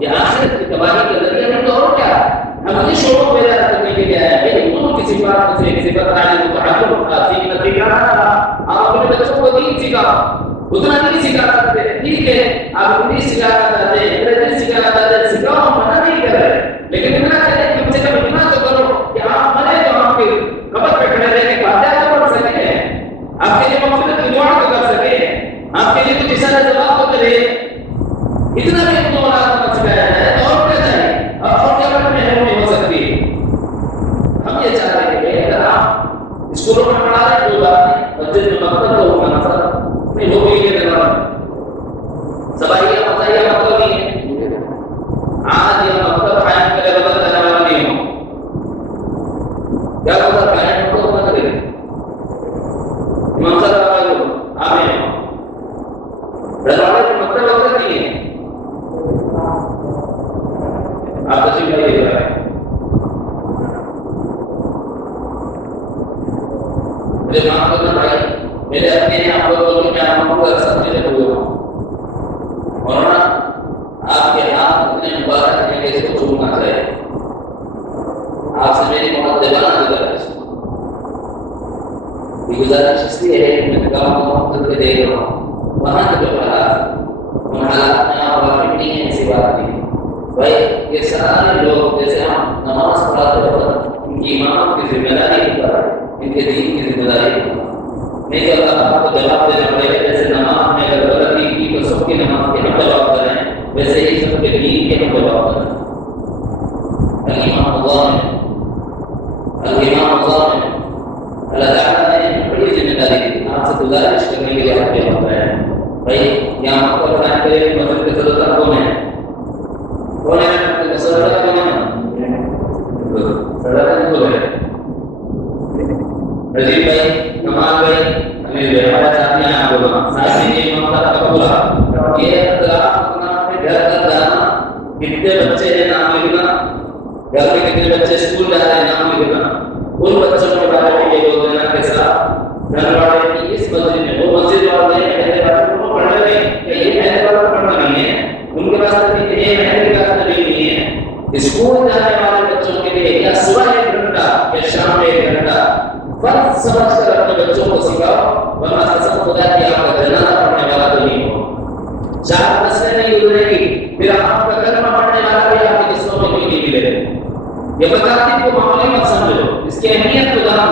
یہ آخرت کی تباہی کا ذریعہ نہیں تو اور کیا. ہم اپنے شعور پیدا کرنے کے لیے آئے ہیں اردو کسی بات سے کسی پر تعلیم تعلق سیکھنا سکھانا تھا. آپ اپنے بچوں کو دین سکھاؤ اتنا نہیں سکھا سکتے ٹھیک ہے آپ انگلش سکھانا چاہتے ہیں انگریزی سکھانا چاہتے ہیں سکھاؤ منع نہیں کر رہے لیکن اتنا کریں کم سے کم اتنا تو کرو کہ آپ مرے تو آپ کی قبر پہ کھڑے رہنے کے بعد تو پڑھ سکیں آپ کے لیے مغفرت کی دعا تو کر سکیں آپ کے لیے کچھ اشارہ جواب تو کرے. اتنا بھی تو سکھایا ہے اور کیا چاہیے اور کیا بات میں ہو سکتی اسکولوں میں پڑھا رہے کوئی بات نہیں، مسجد میں مکتب تو ہوگا نا سر، نہیں ہو گئی ہے سبائیہ مطائیہ مطلب نہیں ہے، آج یہ مکتب قائم کرے بدل کرنے والا نہیں ہو، کیا پتا قائم مکتب نہ کرے امام صاحب آئے ہو آمین دروازے مکتب وقت نہیں ہے، آپ تشریف لائیے گا مجھے معاف کرنا بھائی، میرے اپنے آپ لوگوں کو کیا معاف کر سکتے ہیں ہوئے اور نا آپ کے ہاتھ اتنے مبارک ہیں کہ اس کو چھوڑنا چاہیے، آپ سے میری مقدمہ گزارش یہ گزارش اس لیے ہے کہ میں گاؤں کو مقدر کے دیکھ رہا ہوں وہاں کے جو حالات ان حالات میں آپ واقف نہیں ہیں، ایسی بات نہیں بھائی، یہ سارے لوگ جیسے ہم نماز پڑھاتے وقت ان کی امام کی ذمہ داری ہوتا ہے، ان کے دین کی ذمہ داری ہوتا ہے، نہیں کہ اللہ آپ کو جواب دینا پڑے گا، جیسے نماز میں اگر غلطی کی تو سب کی نماز کے ہم جواب کریں، ویسے ہی سب کے دین کے ہم جواب کریں۔ الامام الظالم اللہ تعالیٰ نے بڑی ذمہ داری دی، آپ سے گزارش کرنے کے لیے آپ کے وقت ہے بھائی، یہاں پر قائم کرے مسجد کے صدر کون ہے؟ کون ہے؟ صدر کون ہے؟ صدر کون ہے؟ رجیب بھائی، کمال بھائی، امیر بھائی، ہمارے ساتھ میں آپ لوگ ساتھ میں یہ مقصد کا پورا یہ اختلاف اپنا اپنے گھر کا جانا، کتنے بچے ہیں نام لکھنا، گھر میں کتنے بچے اسکول جا رہے ہیں نام لکھنا، ان بچوں کے بارے میں یہ لوگ دینا کے ساتھ گھر والے کی اس مسجد میں وہ مسجد والے پہلے بات کو پڑھ رہے ہیں کہ یہ پہلے بات پڑھنا نہیں ہے، ان کے پاس یہ پہلے بات نہیں ہے، اسکول جانے والے بچوں کے لیے یا صبح 1 گھنٹہ یا شام 1 گھنٹہ فرض سمجھ کر اپنے بچوں کو سکھاؤ، ورنہ قسم خدا کی آپ کا جنازہ پڑھنے والا تو نہیں ہو، 4 نسلیں نہیں گزرے گی، پھر آپ کا کلمہ پڑھنے والا بھی آپ کی نسلوں میں کوئی نہیں ملے گا۔ یہ مکاتب کو معمولی مت سمجھو، اس کی اہمیت کو جانو،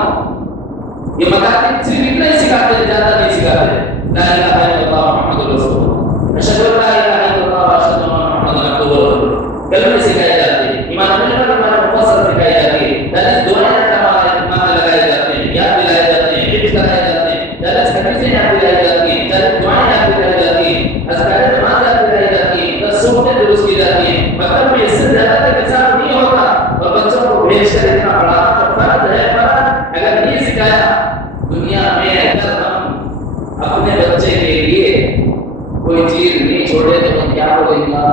یہ مکاتب صرف اتنا ہی سکھاتے ہیں، زیادہ نہیں سکھاتے، لا الہ الا اللہ محمد رسول اللہ، اشہد ان لا الہ الا اللہ واشہد ان محمد عبدہ ورسولہ، کلمے سکھائے جاتے ہیں، ایمان باللہ کے بارے میں مفصل سکھائی جاتی ہے، دعائیں لگائے جاتے ہیں، یاد دلائے جاتے ہیں، حفظ کرائے جاتے ہیں، جالس حدیثیں یاد دلائی جاتی ہیں، جالس دعائیں یاد دلائی جاتی ہیں، اذکار نماز یاد دلائی جاتی ہیں، تصوف درست کی جاتی ہیں، مطلب میں اس سے زیادہ تک حساب نہیں ہوتا، اور بچوں کو بھیج کر اتنا بڑا فرض ہے، فرض اگر نہیں سکھایا دنیا میں، اگر ہم اپنے بچے کے لیے کوئی چیز نہیں چھوڑے تو ہم کیا بولیں گا؟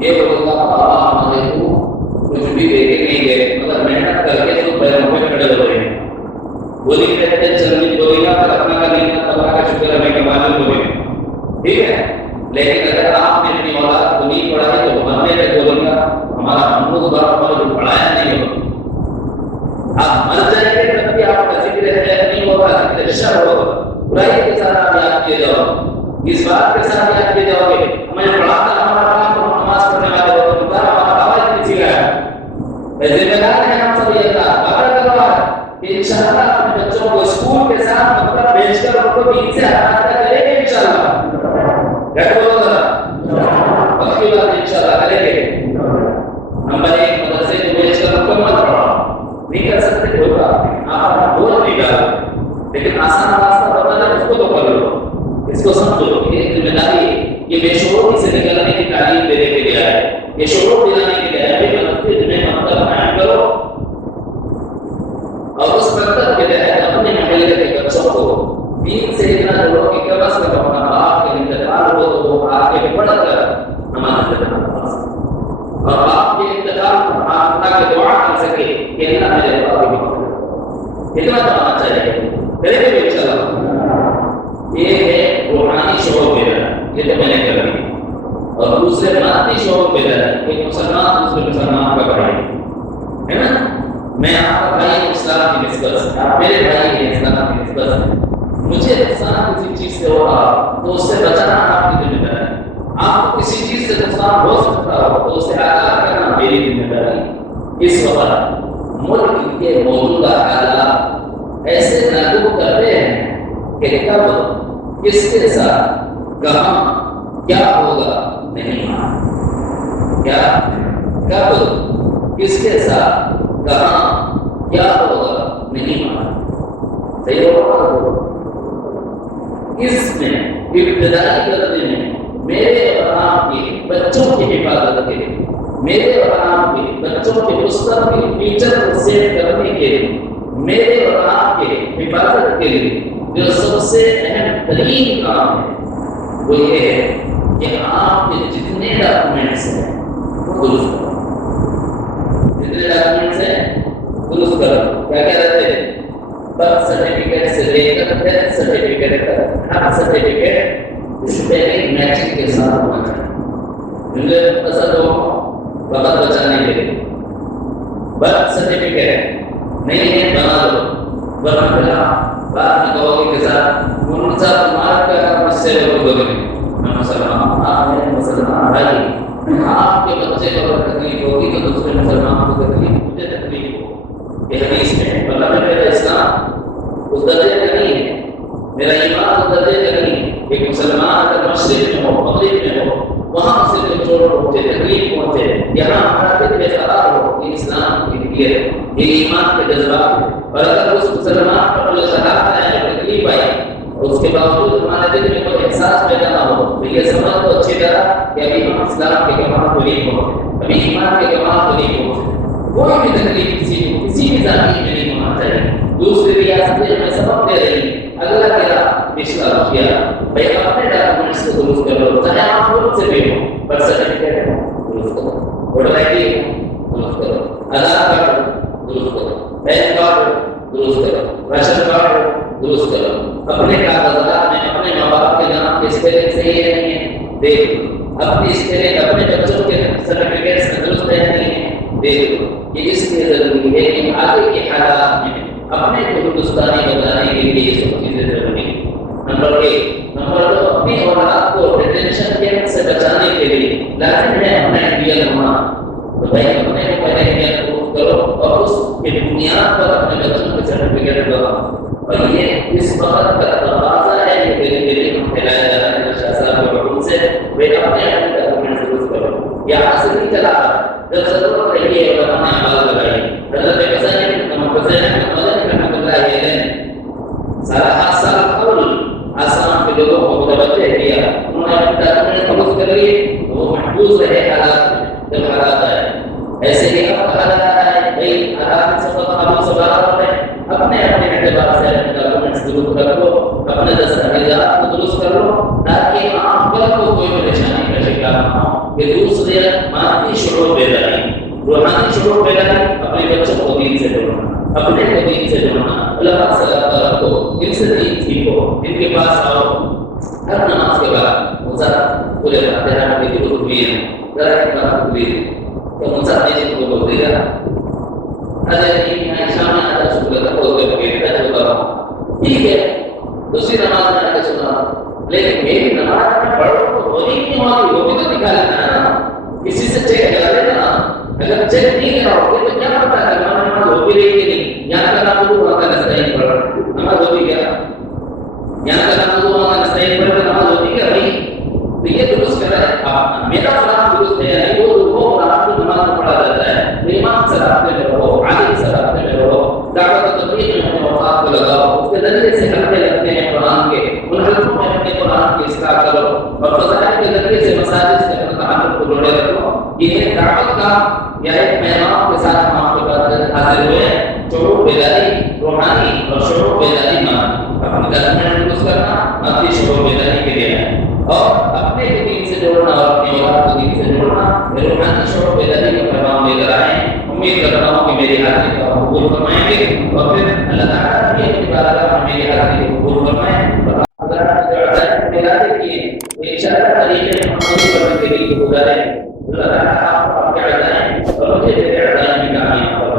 یہ بولے گا بابا ہمارے کو کچھ بھی دے کے نہیں گئے، مگر محنت کر کے تو پیروں پہ کھڑے ہو رہے ہیں، بولی کہتے ہیں چلنی بولی گا پھر اپنا کا نہیں اللہ کا شکر ہمیں کے معلوم بولے گا، ٹھیک ہے، لیکن اگر آپ نے اپنی اولاد کو نہیں پڑھائی تو مرنے پہ بولے گا ہمارا محمود بار ہمارے کو پڑھایا نہیں ہوگا، آپ مر جائیں گے تب بھی آپ کا ذکر خیر نہیں ہوگا، ذکر شر ہوگا، برائی کے ساتھ آپ یاد کیے جاؤ، اس بات کے ساتھ یاد کیے جاؤ گے ہمیں پڑھا کر ہمارا کام تو ہم نماز پڑھنے والے ہو تو ہمارا آواز نہیں سکھایا، ذمہ دار ہے ہم سب یہ بات کروا کہ انشاءاللہ اپنے بچوں کو اسکول کے ساتھ مطلب بھیج کر ان کو دین سے آگاہ کریں گے انشاءاللہ، کیا بولو ذرا وقت کی بات انشاءاللہ کریں گے، نمبر 1 مدرسے کو بھیج کر مکمل پڑھاؤ، نہیں کر سکتے کوئی بات نہیں، آپ بول نہیں ڈالو، لیکن آسان راستہ بتانا اس کو تو کر لو، اس کو سمجھو، یہ ذمہ داری یہ بے شعوری سے نکلنے کی تعلیم دینے کے لیے ہے، یہ شعور دلانے کے لیے ہے، مسجد میں مکتب قائم کرو اور اس مکتب کے تحت اپنے محلے کے بچوں کو دین سے اتنا جوڑو کہ کم از کم اپنا باپ کے انتقال ہو تو وہ آگے بڑھ کر نماز پڑھنا پڑا اور باپ کے انتقال پر آپ تاکہ دعا کر سکے کہ اللہ میرے باپ کی مغفرت، اتنا تو آنا چاہیے، کریں گے انشاءاللہ۔ یہ ہے روحانی شعور بیدار، یہ تو میں نے کر دی، اور دوسرے مادی شعور بیدار، ایک مسلمان دوسرے مسلمان کا بھائی ہے نا، میں آپ کا بھائی اسلام کی نسبت سے، آپ میرے بھائی ہیں اسلام کی نسبت سے، مجھے نقصان کسی چیز سے ہو رہا تو اس سے بچانا آپ کی ذمہ داری، آپ کو کسی چیز سے نقصان ہو سکتا ہو تو اسے آگاہ کرنا میری ذمہ داری۔ اس وقت ملک کے موجودہ حالات ایسے ناگزیر کرتے ہیں کہ کب کس کے ساتھ کہاں کیا ہوگا نہیں معلوم، کیا کب کس کے ساتھ کہاں کیا ہوگا نہیں معلوم، اس میں ابتدائی درجے میں میرے اور آپ کے بچوں کی حفاظت کے لیے، میرے اور آپ کے بچوں کے مستقبل فیوچر کو سیو کرنے کے لیے، میرے اور آپ کے حفاظت کے لیے جو سب سے اہم ترین کام ہے وہ یہ ہے کہ آپ کے جتنے ڈاکومنٹس ہیں وہ درست کرو، جتنے ڈاکومنٹس ہیں درست کرو۔ کیا کیا رہتے ہیں؟ برتھ سرٹیفکیٹ سے لے کر ڈیتھ سرٹیفکیٹ تک ہر سرٹیفکیٹ اسپیلنگ میچنگ کے ساتھ ہونا چاہیے، جملے مختصر ہو وقت بچانے کے لیے۔ برتھ سرٹیفکیٹ نہیں ہے بنا دو، ورنہ پھر آپ بعد میں کہو گے کہ ساتھ منصف مارک کا مجھ سے لوگ ہوگے میں مسلمان، آپ میرے مسلمان بھائی، آپ کے بچے کو اگر تکلیف ہوگی تو دوسرے مسلمان کو تکلیف، مجھے تکلیف ہو۔ یہ حدیث میں اللہ نے میرا اسلام اس درجے کا نہیں ہے، میرا ایمان اس درجے کا نہیں ہے۔ ایک مسلمان اگر مشرق میں ہو، مغرب میں ہو، وہاں سے جو چوٹ پہنچے، تکلیف پہنچے، یہاں ہمارا دل بے قرار ہو، یہ اسلام کی دیت ہے، یہ ایمان کے جذبات ہے۔ اور اگر اس مسلمان پر جو شرارت آئے، تکلیف آئی، اور اس کے باوجود ہمارے دل میں کوئی احساس پیدا نہ ہو، تو یہ سمجھ تو اچھی طرح کہ ابھی ہم اسلام کے کمال کو نہیں پہنچے، ابھی ایمان کے کمال کو نہیں پہنچے۔ کوئی بھی تکلیف کسی بھی ذاتی میں نہیں ہونا چاہیے۔ دوسری ریاستیں ہمیں سبق دے رہی ہیں، اللہ کے راہ رشتہ کیا بھائی اپنے ڈاکومنٹس کو درست کر لو، چاہے آپ خود سے بھی ہو، برتھ سرٹیفکیٹ درست کرو، ووٹر آئی ڈی درست کرو، آدھار کارڈ درست کرو، پین کارڈ درست کرو، راشن کارڈ درست کرو، اپنے کاغذات میں اپنے ماں باپ کے نام کی اسپیلنگ صحیح ہے نہیں ہے دیکھ لو، اپنی اسپیلنگ اپنے بچوں کے سرٹیفکیٹس میں درست ہے نہیں ہے دیکھ لو۔ یہ اس لیے ضروری ہے کہ آگے کے حالات میں اپنے کو ہندوستانی بنانے کے لیے یہ سب چیزیں ضروری ہیں۔ نمبر ایک، نمبر دو، اپنی اولاد کو ڈیٹینشن کیمپ سے بچانے کے لیے لازم ہے اپنا انڈیا ہونا۔ تو بھائی اپنے کو پہلے انڈیا پروف کرو اور اس کی بنیاد پر اپنے بچوں کے سرٹیفکیٹ لگاؤ۔ اور یہ اس وقت کا تقاضا ہے، یہ دھیرے دھیرے ہم پھیلایا جا رہا ہے شاہ صاحب کے حکم سے، بھائی اپنے ڈاکومنٹ درست کرو۔ یہاں سے نہیں چلا جب ضرورت رہی ہے اور اپنے عمل لگائی۔ حضرت سارا 7 سال قبل آسام کے لوگوں کو متوجہ کیا، انہوں نے اپنے ڈاکومنٹ درست کر لیے، وہ محفوظ رہے حالات میں جب حالات آئے۔ ایسے ہی اب کہا جا رہا ہے بھائی حالات سے قابو سے باہر ہو رہے، اپنے اعتبار سے اپنے ڈاکومنٹس درست کر لو، اپنے دستاویزات کو درست کر لو، تاکہ آپ کل کو کوئی پریشانی کا شکار نہ ہو۔ کہ دوسرے مادی شعور بیداری، روحانی شعور بیداری، اپنے بچوں کو دین سے جوڑنا، اپنے کو دین سے جوڑنا، اللہ صلی اللہ علیہ وسلم کو ان سے دین سیکھو، ان کے پاس آؤ۔ ہر نماز کے بعد مزار پورے فاتحہ کی درود ہوئی ہے، ذرا ایک بات ہوئی ہے تو مزار نے کو بول دیا حضرت میں شام میں آتا شکر تھا بول کے بیٹھا ہوتا ہوں، ٹھیک ہے۔ دوسری نماز میں آتے سنا، لیکن میری نماز میں پڑھو تو وہی نہیں ہوتی، وہ بھی تو دکھا لینا ہے نا، کسی سے چیک کرا لینا نا۔ اگر چیک نہیں کراؤ گے تو کیا پتا ہے ہماری نماز ہوتی رہی کہ نہیں؟ یہاں کا نام تو وہاں کا نستعین پڑھ نماز ہوتی کیا؟ یہاں کا نام تو وہاں کا نستعین پڑھ نماز ہوتی کیا بھائی؟ تو یہ درست کر رہا ہے میرا فلان درست ہے، یعنی وہ فلان کو نماز میں پڑھا جاتا ہے، تو امام سے رابطے میں رہو، عالم سے رابطے میں رہو، دعوت و تبلیغ میں اپنے اوقات کو لگاؤ، اس کے ذریعے سے حلقے لگتے ہیں قرآن کے، ان حلقوں میں اپنے قرآن کی اصلاح کرو، اور فضائل کے ذریعے سے مساجد سے اپنے تعلق کو جوڑے رکھو۔ یہ دعوت کا یا ایک پیغام کے ساتھ ہم آپ کے پاس حاضر ہوئے ہیں، شعور بیداری روحانی اور شعور بیداری مادی، اپنے ڈاکومنٹ درست کرنا مادی شعور بیداری کے لیے ہے، اور اپنے کو دین سے جوڑنا اور اپنی اولاد کو دین سے جوڑنا روحانی شعور بیداری کا پیغام لے کر آئے ہیں۔ امید کرتا ہوں کہ میری حاضری کا قبول فرمائیں گے، اور پھر اللہ تعالیٰ کی اپنی بارگاہ میں میری حاضری کو قبول فرمائیں، اور انشاءاللہ طریقے میں عملی کرنے کے لیے گزاریں۔ اللہ تعالیٰ آپ کو آپ کے عزائم اور مجھے میرے عزائم کی کامیاب